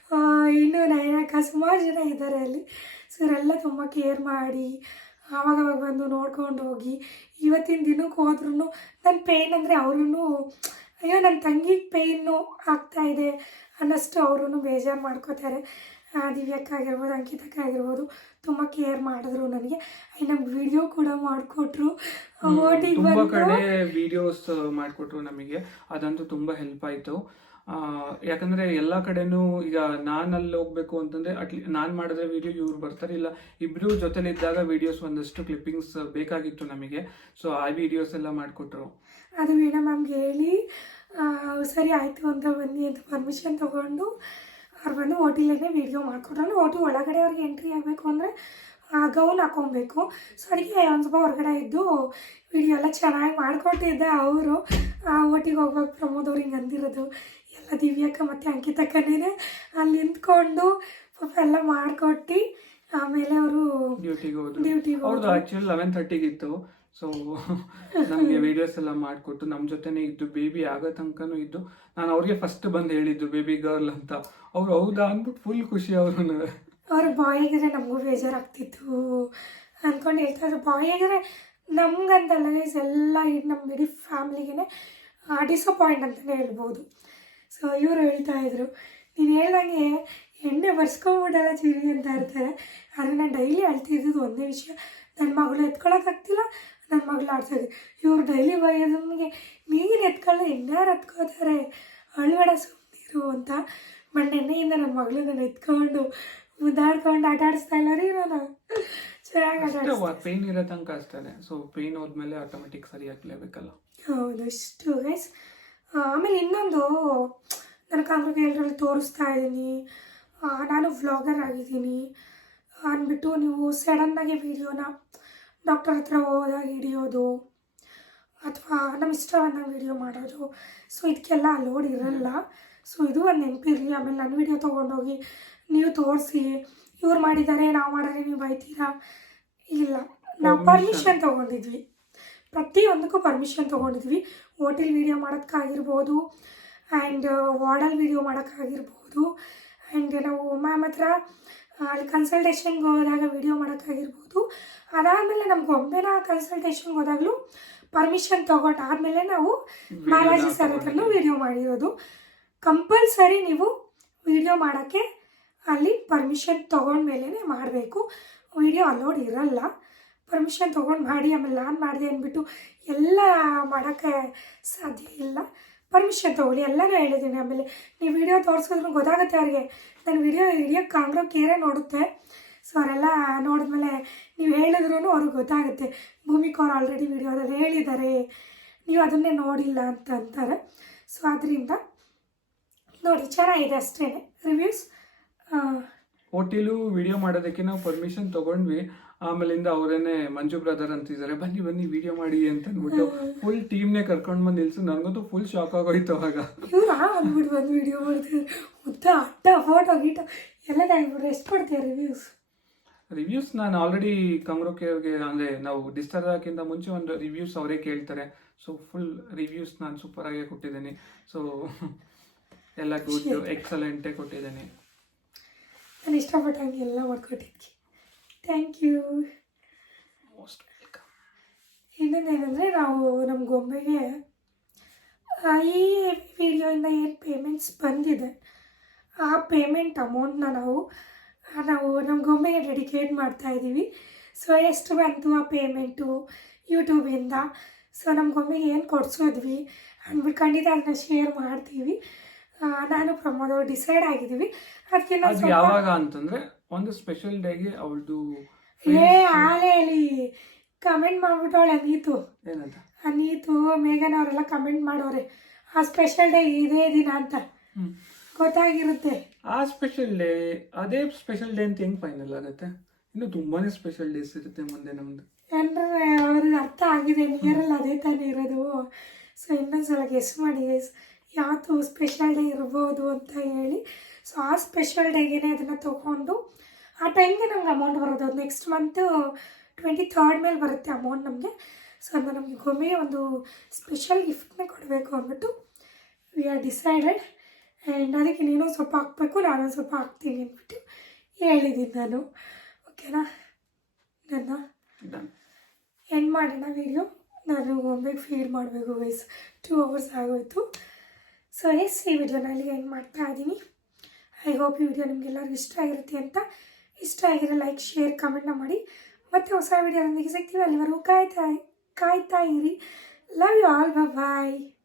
Speaker 1: ಇನ್ನೂ ಇನ್ನು ನಯನಕ್ಕ ಸುಮಾರು ಜನ ಇದ್ದಾರೆ ಅಲ್ಲಿ. ಸೊ ಇವರೆಲ್ಲ ತುಂಬ ಕೇರ್ ಮಾಡಿ ಆವಾಗವಾಗ ಬಂದು ನೋಡ್ಕೊಂಡು ಹೋಗಿ ಇವತ್ತಿನ ದಿನಕ್ಕೆ ಹೋದ್ರೂ ನನ್ನ ಪೇಯ್ನ್ ಅಂದರೆ ಅವ್ರೂ ಅಯ್ಯೋ ನನ್ನ ತಂಗಿಗೆ ಪೇಯ್ನು ಆಗ್ತಾ ಇದೆ ಅನ್ನಷ್ಟು ಅವರು ಬೇಜಾರು ಮಾಡ್ಕೋತಾರೆ. ದಿವ್ಯಕ್ಕಾಗಿರ್ಬೋದು ಅಂಕಿತಕ್ಕಾಗಿರ್ಬೋದು ಆಗಿರ್ಬೋದು ಅಂಕಿತಕ್ಕ ಆಗಿರ್ಬೋದು ತುಂಬ ಕೇರ್ ಮಾಡಿದ್ರು ನನಗೆ. ನಮ್ಗೆ ವಿಡಿಯೋ ಕೂಡ ಮಾಡಿಕೊಟ್ರು. ಓಟಿಗೆ
Speaker 2: ತುಂಬಾ ಕಡೆ ವಿಡಿಯೋಸ್ ಮಾಡಿಕೊಟ್ರು ನಮಗೆ. ಅದಂತೂ ತುಂಬ ಹೆಲ್ಪ್ ಆಯ್ತು. ಯಾಕಂದರೆ ಎಲ್ಲ ಎಲ್ಲಾ ಕಡೆನೂ ಈಗ ನಾನು ಅಲ್ಲಿ ಹೋಗ್ಬೇಕು ಅಂತಂದರೆ ಅಟ್ಲಿ ನಾನು ಮಾಡಿದ್ರೆ ವಿಡಿಯೋ ಇವ್ರು ಬರ್ತಾರೆ. ಇಲ್ಲ ಇಬ್ಬರೂ ಜೊತೆಲಿದ್ದಾಗ ವೀಡಿಯೋಸ್ ಒಂದಷ್ಟು ಕ್ಲಿಪ್ಪಿಂಗ್ಸ್ ಬೇಕಾಗಿತ್ತು ನಮಗೆ. ಸೊ ಆ ವಿಡಿಯೋಸ್ ಎಲ್ಲ ಮಾಡಿಕೊಟ್ರು.
Speaker 1: ಅದು ವೀಣಾ ಮ್ಯಾಮ್ಗೆ ಹೇಳಿ ಸರಿ ಆಯಿತು ಅಂತ ಬನ್ನಿ ಅಂತ ಪರ್ಮಿಷನ್ ತೊಗೊಂಡು ಅವ್ರು ಬಂದು ಓಟಿಲೇ ವೀಡಿಯೋ ಮಾಡಿಕೊಟ್ರು. ಓಟಿ ಒಳಗಡೆ ಅವ್ರಿಗೆ ಎಂಟ್ರಿ ಆಗಬೇಕು ಅಂದರೆ ಗೌನ್ ಹಾಕೊಬೇಕು. ಸೊ ಅದಕ್ಕೆ ಒಂದು ಸ್ವಲ್ಪ ಹೊರಗಡೆ ಇದ್ದು ವಿಡಿಯೋ ಎಲ್ಲ ಚೆನ್ನಾಗಿ ಮಾಡಿಕೊಟ್ಟಿದ್ದೆ ಅವರು. ಆ ಓಟಿಗೆ ಹೋಗ್ಬೇಕು ಪ್ರಮೋದ್ ಅವ್ರು ಹಿಂಗೆ ಅಂದಿರೋದು ಎಲ್ಲ ದಿವ್ಯಕ್ಕ ಮತ್ತು ಅಂಕಿತಕ್ಕನೇ ಅಲ್ಲಿ ನಿಂತ್ಕೊಂಡು ಪಾಪ ಎಲ್ಲ ಮಾಡಿಕೊಟ್ಟು ಆಮೇಲೆ ಅವರು
Speaker 2: ಡ್ಯೂಟಿಗೆ ಹೋದ್ರು.
Speaker 1: ಡ್ಯೂಟಿಗೆ
Speaker 2: ಲೆವೆನ್ ತರ್ಟಿಗಿತ್ತು ಸೊ ನಮಗೆ ವಿಡಿಯೋಸ್ ಎಲ್ಲ ಮಾಡಿಕೊಟ್ಟು ನಮ್ಮ ಜೊತೆನೇ ಇದ್ದು ಬೇಬಿ ಆಗೋ ತನಕನೂ ಇದ್ದು, ನಾನು ಅವ್ರಿಗೆ ಫಸ್ಟ್ ಬಂದು ಹೇಳಿದ್ದು ಬೇಬಿ ಗರ್ಲ್ ಅಂತ. ಅವ್ರು ಹೌದಾ ಅಂದ್ಬಿಟ್ಟು ಫುಲ್ ಖುಷಿ ಅವರು.
Speaker 1: ಅವ್ರ ಬಾಯಿಗೆ ನಮಗೂ ಬೇಜಾರಾಗ್ತಿತ್ತು ಅಂದ್ಕೊಂಡು ಹೇಳ್ತಾರೆ ಬಾಯಿಗೆ ನಮ್ಗಂತಲ್ಲ ಗೈಸ್ ಎಲ್ಲ ನಮ್ಮ ಇಡೀ ಫ್ಯಾಮ್ಲಿಗೆ ಡಿಸಪಾಯಿಂಟ್ ಅಂತಲೇ ಹೇಳ್ಬೋದು. ಸೊ ಇವರು ಹೇಳ್ತಾ ಇದ್ರು ನೀನು ಹೇಳ್ದಂಗೆ ಎಣ್ಣೆ ಬರ್ಸ್ಕೊಂಬಿಡಲ್ಲ ಚಿರಿ ಅಂತ ಇರ್ತಾರೆ. ಆದರೆ ನಾನು ಡೈಲಿ ಅಳ್ತಿದ್ದು ಒಂದೇ ವಿಷಯ. ನನ್ನ ಮಗಳು ಎತ್ಕೊಳಕ್ಕಾಗ್ತಿಲ್ಲ ನನ್ನ ಮಗಳು ಆಡ್ತಾಯಿದ್ದೆ ಇವ್ರು ಡೈಲಿ ಬೈಯೋದು ನಮಗೆ ನೀನು ಎತ್ಕೊಳ್ಳೋ ಎಲ್ಲರೂ ಎತ್ಕೋತಾರೆ ಅಳ್ಬೇಡ ಸುಮ್ಮನಿರು ಅಂತ ಬಟ್ ನೆನ್ನೆಯಿಂದ ನನ್ನ ಮಗಳು ನಾನು ಎತ್ಕೊಂಡು ಮುದ್ದಾಡ್ಕೊಂಡು ಆಟ ಆಡಿಸ್ತಾ ಇಲ್ಲ ರೀ ನಾನು. ಚೆನ್ನಾಗಿ
Speaker 2: ಪೇನ್ ಇರೋ ತನಕ ಅಷ್ಟೇ ಸೊ ಪೇನ್ ಹೋದ್ಮೇಲೆ ಆಟೋಮೆಟಿಕ್ ಸರಿ ಆಗ್ಲೇಬೇಕಲ್ಲ.
Speaker 1: ಹೌದು ಅಷ್ಟು ಗೈಸ್ ಆಮೇಲೆ ಇನ್ನೊಂದು ನನ್ನ ಕಾಂಗ್ರೆಗೇಲ್ರಲ್ಲಿ ತೋರಿಸ್ತಾ ಇದ್ದೀನಿ. ನಾನು ವ್ಲಾಗರ್ ಆಗಿದ್ದೀನಿ. ಅಂದ್ಬಿಟ್ಟು ನೀವು ಸಡನ್ನಾಗಿ ವೀಡಿಯೋನ ಡಾಕ್ಟರ್ ಹತ್ರ ಹೋದಾಗ ಹಿಡಿಯೋದು ಅಥವಾ ನಮ್ಮ ಇಷ್ಟ ಬಂದಂಗೆ ವೀಡಿಯೋ ಮಾಡೋದು. ಸೊ ಇದಕ್ಕೆಲ್ಲ ಲೋಡ್ ಇರಲ್ಲ. ಸೊ ಇದು ಒಂದು ನೆನಪಿರಲಿ ಆಮೇಲೆ ನನ್ನ ವೀಡಿಯೋ ತೊಗೊಂಡೋಗಿ ನೀವು ತೋರಿಸಿ. ಇವ್ರು ಮಾಡಿದ್ದಾರೆ ನಾವು ಮಾಡಿದ್ರೆ ನೀವು ಬೈತೀರಾ? ಇಲ್ಲ. ನಾವು
Speaker 2: Permission.
Speaker 1: ಪರ್ಮಿಷನ್ ತೊಗೊಂಡಿದ್ವಿ. ಪ್ರತಿಯೊಂದಕ್ಕೂ ಪರ್ಮಿಷನ್ ತೊಗೊಂಡಿದ್ವಿ. ಹೋಟೆಲ್ ವೀಡಿಯೋ ಮಾಡೋಕ್ಕಾಗಿರ್ಬೋದು ಆ್ಯಂಡ್ ವಾರ್ಡಲ್ ವೀಡಿಯೋ ಮಾಡೋಕ್ಕಾಗಿರ್ಬೋದು. ಆ್ಯಂಡ್ ನಾವು ಮ್ಯಾಮ್ ಹತ್ರ ಅಲ್ಲಿ ಕನ್ಸಲ್ಟೇಷನ್ಗೆ ಹೋದಾಗ ವೀಡಿಯೋ ಮಾಡೋಕ್ಕಾಗಿರ್ಬೋದು. ಅದಾದಮೇಲೆ ನಮ್ಗೆ ಒಮ್ಮೆನ ಕನ್ಸಲ್ಟೇಷನ್ಗೆ ಹೋದಾಗಲೂ ಪರ್ಮಿಷನ್ ಆದಮೇಲೆ ನಾವು ಬಾಲಾಜಿ ಸರ್ ಹತ್ರನೂ. ವೀಡಿಯೋ ಮಾಡಿರೋದು. ಕಂಪಲ್ಸರಿ ನೀವು ವಿಡಿಯೋ ಮಾಡೋಕ್ಕೆ ಅಲ್ಲಿ ಪರ್ಮಿಷನ್ ತೊಗೊಂಡ್ಮೇಲೆ ಮಾಡಬೇಕು. ವಿಡಿಯೋ ಅಲೋಡ್ ಇರಲ್ಲ. ಪರ್ಮಿಷನ್ ತೊಗೊಂಡು ಮಾಡಿ ಆಮೇಲೆ ನಾನು ಮಾಡಿದೆ ಅಂದ್ಬಿಟ್ಟು ಎಲ್ಲ ಮಾಡೋಕ್ಕೆ ಸಾಧ್ಯ ಇಲ್ಲ. ಪರ್ಮಿಷನ್ ತೊಗೊಳ್ಳಿ, ಎಲ್ಲನೂ ಹೇಳಿದ್ದೀನಿ. ಆಮೇಲೆ ನೀವು ವಿಡಿಯೋ ತೋರಿಸಿದ್ರು ಗೊತ್ತಾಗುತ್ತೆ ಅವ್ರಿಗೆ ನನ್ನ ವಿಡಿಯೋ ಹಿಡಿಯೋಕ್ಕೆ ಕಾಂಗ್ರೋ ಕೇರೇ ನೋಡುತ್ತೆ. ಸೊ ಅವರೆಲ್ಲ ನೋಡಿದ್ಮೇಲೆ ನೀವು ಹೇಳಿದ್ರೂ ಅವ್ರಿಗೆ ಗೊತ್ತಾಗುತ್ತೆ. ಭೂಮಿಕಾ ಅವ್ರು ಆಲ್ರೆಡಿ ವಿಡಿಯೋದಲ್ಲಿ ಹೇಳಿದ್ದಾರೆ. ನೀವು ಅದನ್ನೇ ನೋಡಿಲ್ಲ ಅಂತ ಅಂತಾರೆ. ಸೊ ಅದರಿಂದ ನೋಡಿ ಚೆನ್ನಾಗಿದೆ ಅಷ್ಟೇ ರಿವ್ಯೂಸ್
Speaker 2: ಹೋಟೆಲು ವಿಡಿಯೋ ಮಾಡೋದಕ್ಕೆ ನಾವು ಪರ್ಮಿಷನ್ ತಗೊಂಡ್ವಿ. ಆಮೇಲಿಂದ ಅವರೇನೆ ಮಂಜು ಬ್ರದರ್ ಅಂತಿದ್ದಾರೆ ಬನ್ನಿ ಬನ್ನಿ ವಿಡಿಯೋ ಮಾಡಿ ಅಂತ ಅಂದ್ಬಿಟ್ಟು ಫುಲ್ ಟೀಮ್ನೇ ಕರ್ಕೊಂಡು ಬಂದು ನಿಲ್ಸು ನನಗಂತೂ ಫುಲ್ ಶಾಕ್ ಆಗೋಯ್ತು ಅವಾಗ
Speaker 1: ಇವ್ರು ಅಂದ್ಬಿಟ್ಟು ಬಂದು ವಿಡಿಯೋ ಮಾಡ್ತಿದ್ರು. ಉದ್ದ ಅಟ್ಟ ಫೋಟೋ ಗೀಟೋ ಎಲ್ಲ ತೆಗೆದ್ಬಿಟ್ರೆ ಎಷ್ಟು ರಿವ್ಯೂಸ್
Speaker 2: ರಿವ್ಯೂಸ್ ನಾನು ಆಲ್ರೆಡಿ ಕಂಗ್ರೋಕೆ ಅವ್ರಿಗೆ ಅಂದರೆ ನಾವು ಡಿಸ್ಟರ್ ಹಾಕಿಂತ ಮುಂಚೆ ಒಂದು ರಿವ್ಯೂಸ್ ಅವರೇ ಕೇಳ್ತಾರೆ. ಸೊ ಫುಲ್ ರಿವ್ಯೂಸ್ ನಾನು ಸೂಪರ್ ಆಗಿ ಕೊಟ್ಟಿದ್ದೀನಿ. ಸೊ ಎಲ್ಲ ಗುಡ್ ಎಕ್ಸಲೆಂಟೇ ಕೊಟ್ಟಿದ್ದೀನಿ.
Speaker 1: ನಾನು ಇಷ್ಟಪಟ್ಟಂಗೆ ಎಲ್ಲ ಮಾಡ್ಕೊಟ್ಟಿದ್ದೆ ಥ್ಯಾಂಕ್ ಯು
Speaker 2: ಮೋಸ್ಟ್ ವೆಲ್ಕಮ್
Speaker 1: ಇನ್ನೊಂದೇನೆಂದರೆ ನಾವು ನಮ್ಮ ಗೊಂಬೆಗೆ ಈ ವಿಡಿಯೋಯಿಂದ ಏನು ಪೇಮೆಂಟ್ಸ್ ಬಂದಿದೆ ಆ ಪೇಮೆಂಟ್ ಅಮೌಂಟ್ನ ನಾವು ನಾವು ನಮ್ಮ ಗೊಂಬೆಗೆ ಡೆಡಿಕೇಟ್ ಮಾಡ್ತಾ ಇದ್ದೀವಿ ಸೊ ಎಷ್ಟು ಬಂತು ಆ ಪೇಮೆಂಟು ಯೂಟ್ಯೂಬಿಂದ ಸೊ ನಮ್ಮ ಗೊಂಬೆಗೆ ಏನು ಕೊಡಿಸೋದ್ವಿ? ಅಂದ್ಬಿಟ್ಟು ಖಂಡಿತ ಅದನ್ನ ಶೇರ್ ಮಾಡ್ತೀವಿ. ನಾನು ಪ್ರಮೋದ್ ಅವ್ರು ಡಿಸೈಡ್ ಆಗಿದ್ದೀವಿ ಅದಕ್ಕೆ ನಾವು
Speaker 2: ಯಾವಾಗ ಅಂತಂದ್ರೆ ಒಂದು ಸ್ಪೆಷಲ್ ಡೇಗೆ ಅವಳದು
Speaker 1: ಏ ಆಲೇಲಿ ಕಮೆಂಟ್ ಮಾಡ್ಬಿಟ್ಟವಳೆ ನೀತು
Speaker 2: ಏನಂತ?
Speaker 1: ನೀತು ಮೇಘನ್ ಅವರೆಲ್ಲ ಕಮೆಂಟ್ ಮಾಡೋರೆ. ಆ ಸ್ಪೆಷಲ್ ಡೇ ಇದೇ ದಿನ ಅಂತ. ಗೊತ್ತಾಗಿರುತ್ತೆ.
Speaker 2: ಆ ಸ್ಪೆಷಲ್ ಡೇ ಅದೇ ಸ್ಪೆಷಲ್ ಡೇ ಅಂತ ಹೆಂಗ್ ಫೈನಲ್ ಆಗುತ್ತೆ? ಇನ್ನು ತುಂಬಾನೇ ಸ್ಪೆಷಲ್ ಡೇಸ್ ಇರುತ್ತೆ ಮುಂದೆ ನಮ್ದು.
Speaker 1: ಅಂದರೆ ಅವ್ರಿಗೆ ಅರ್ಥ ಆಗಿದೆ ನಿಯರಲ್ಲಿ ಅದೇ ತಾನೇ ಇರೋದು. ಸೊ ಇನ್ನೊಂದ್ಸಲ ಗೆಸ್ ಮಾಡಿ ಯಾವ ಸ್ಪೆಷಲ್ ಡೇ ಇರ್ಬೋದು ಅಂತ ಹೇಳಿ. ಸೊ ಆ ಸ್ಪೆಷಲ್ ಡೇಗೆ ಅದನ್ನು ತೊಗೊಂಡು ಆ ಟೈಮ್ಗೆ ನಮ್ಗೆ ಅಮೌಂಟ್ ಬರೋದು. ಅದು ನೆಕ್ಸ್ಟ್ ಮಂತ್ ಟ್ವೆಂಟಿ ಥರ್ಡ್ ಮೇಲೆ ಬರುತ್ತೆ ಅಮೌಂಟ್ ನಮಗೆ. ಸೊ ಅದು ನಮಗೆ ಗೊಮ್ಮೆ ಒಂದು ಸ್ಪೆಷಲ್ ಗಿಫ್ಟ್ನೇ ಕೊಡಬೇಕು ಅಂದ್ಬಿಟ್ಟು ವಿ ಆರ್ ಡಿಸೈಡೆಡ್ ಆ್ಯಂಡ್ ಅದಕ್ಕೆ ನೀನು ಸ್ವಲ್ಪ ಹಾಕ್ಬೇಕು ನಾನು ಸ್ವಲ್ಪ ಹಾಕ್ತೀನಿ ಅಂದ್ಬಿಟ್ಟು ಹೇಳಿದ್ದೀನಿ ನಾನು. ಓಕೆನಾ ನನ್ನ? ಎಂಡ್ ಮಾಡೋಣ ವಿಡಿಯೋ ನಾನು ಒಮ್ಮೆ ಫೀಡ್ ಮಾಡಬೇಕು ವೈಸ್ ಟೂ ಅವರ್ಸ್ ಆಗೋಯ್ತು. ಸೊ ಎಸ್ ಈ ವಿಡಿಯೋನಲ್ಲಿ ಎಂಡ್ ಮಾಡ್ತಾ ಇದ್ದೀನಿ ಐ ಹೋಪ್ ಈ ವಿಡಿಯೋ ನಿಮಗೆಲ್ಲರಿಗೂ ಇಷ್ಟ ಆಗಿರುತ್ತೆ ಅಂತ. ಇಷ್ಟ ಆಗಿರೋ ಲೈಕ್ ಶೇರ್ ಕಮೆಂಟ್ನ ಮಾಡಿ. ಮತ್ತೆ ಹೊಸ ವಿಡಿಯೋದೊಂದಿಗೆ ಸಿಗ್ತೀವಿ. ಅಲ್ಲಿವರೆಗೂ ಕಾಯ್ತಾ ಕಾಯ್ತಾ ಇರಿ. Love you all bye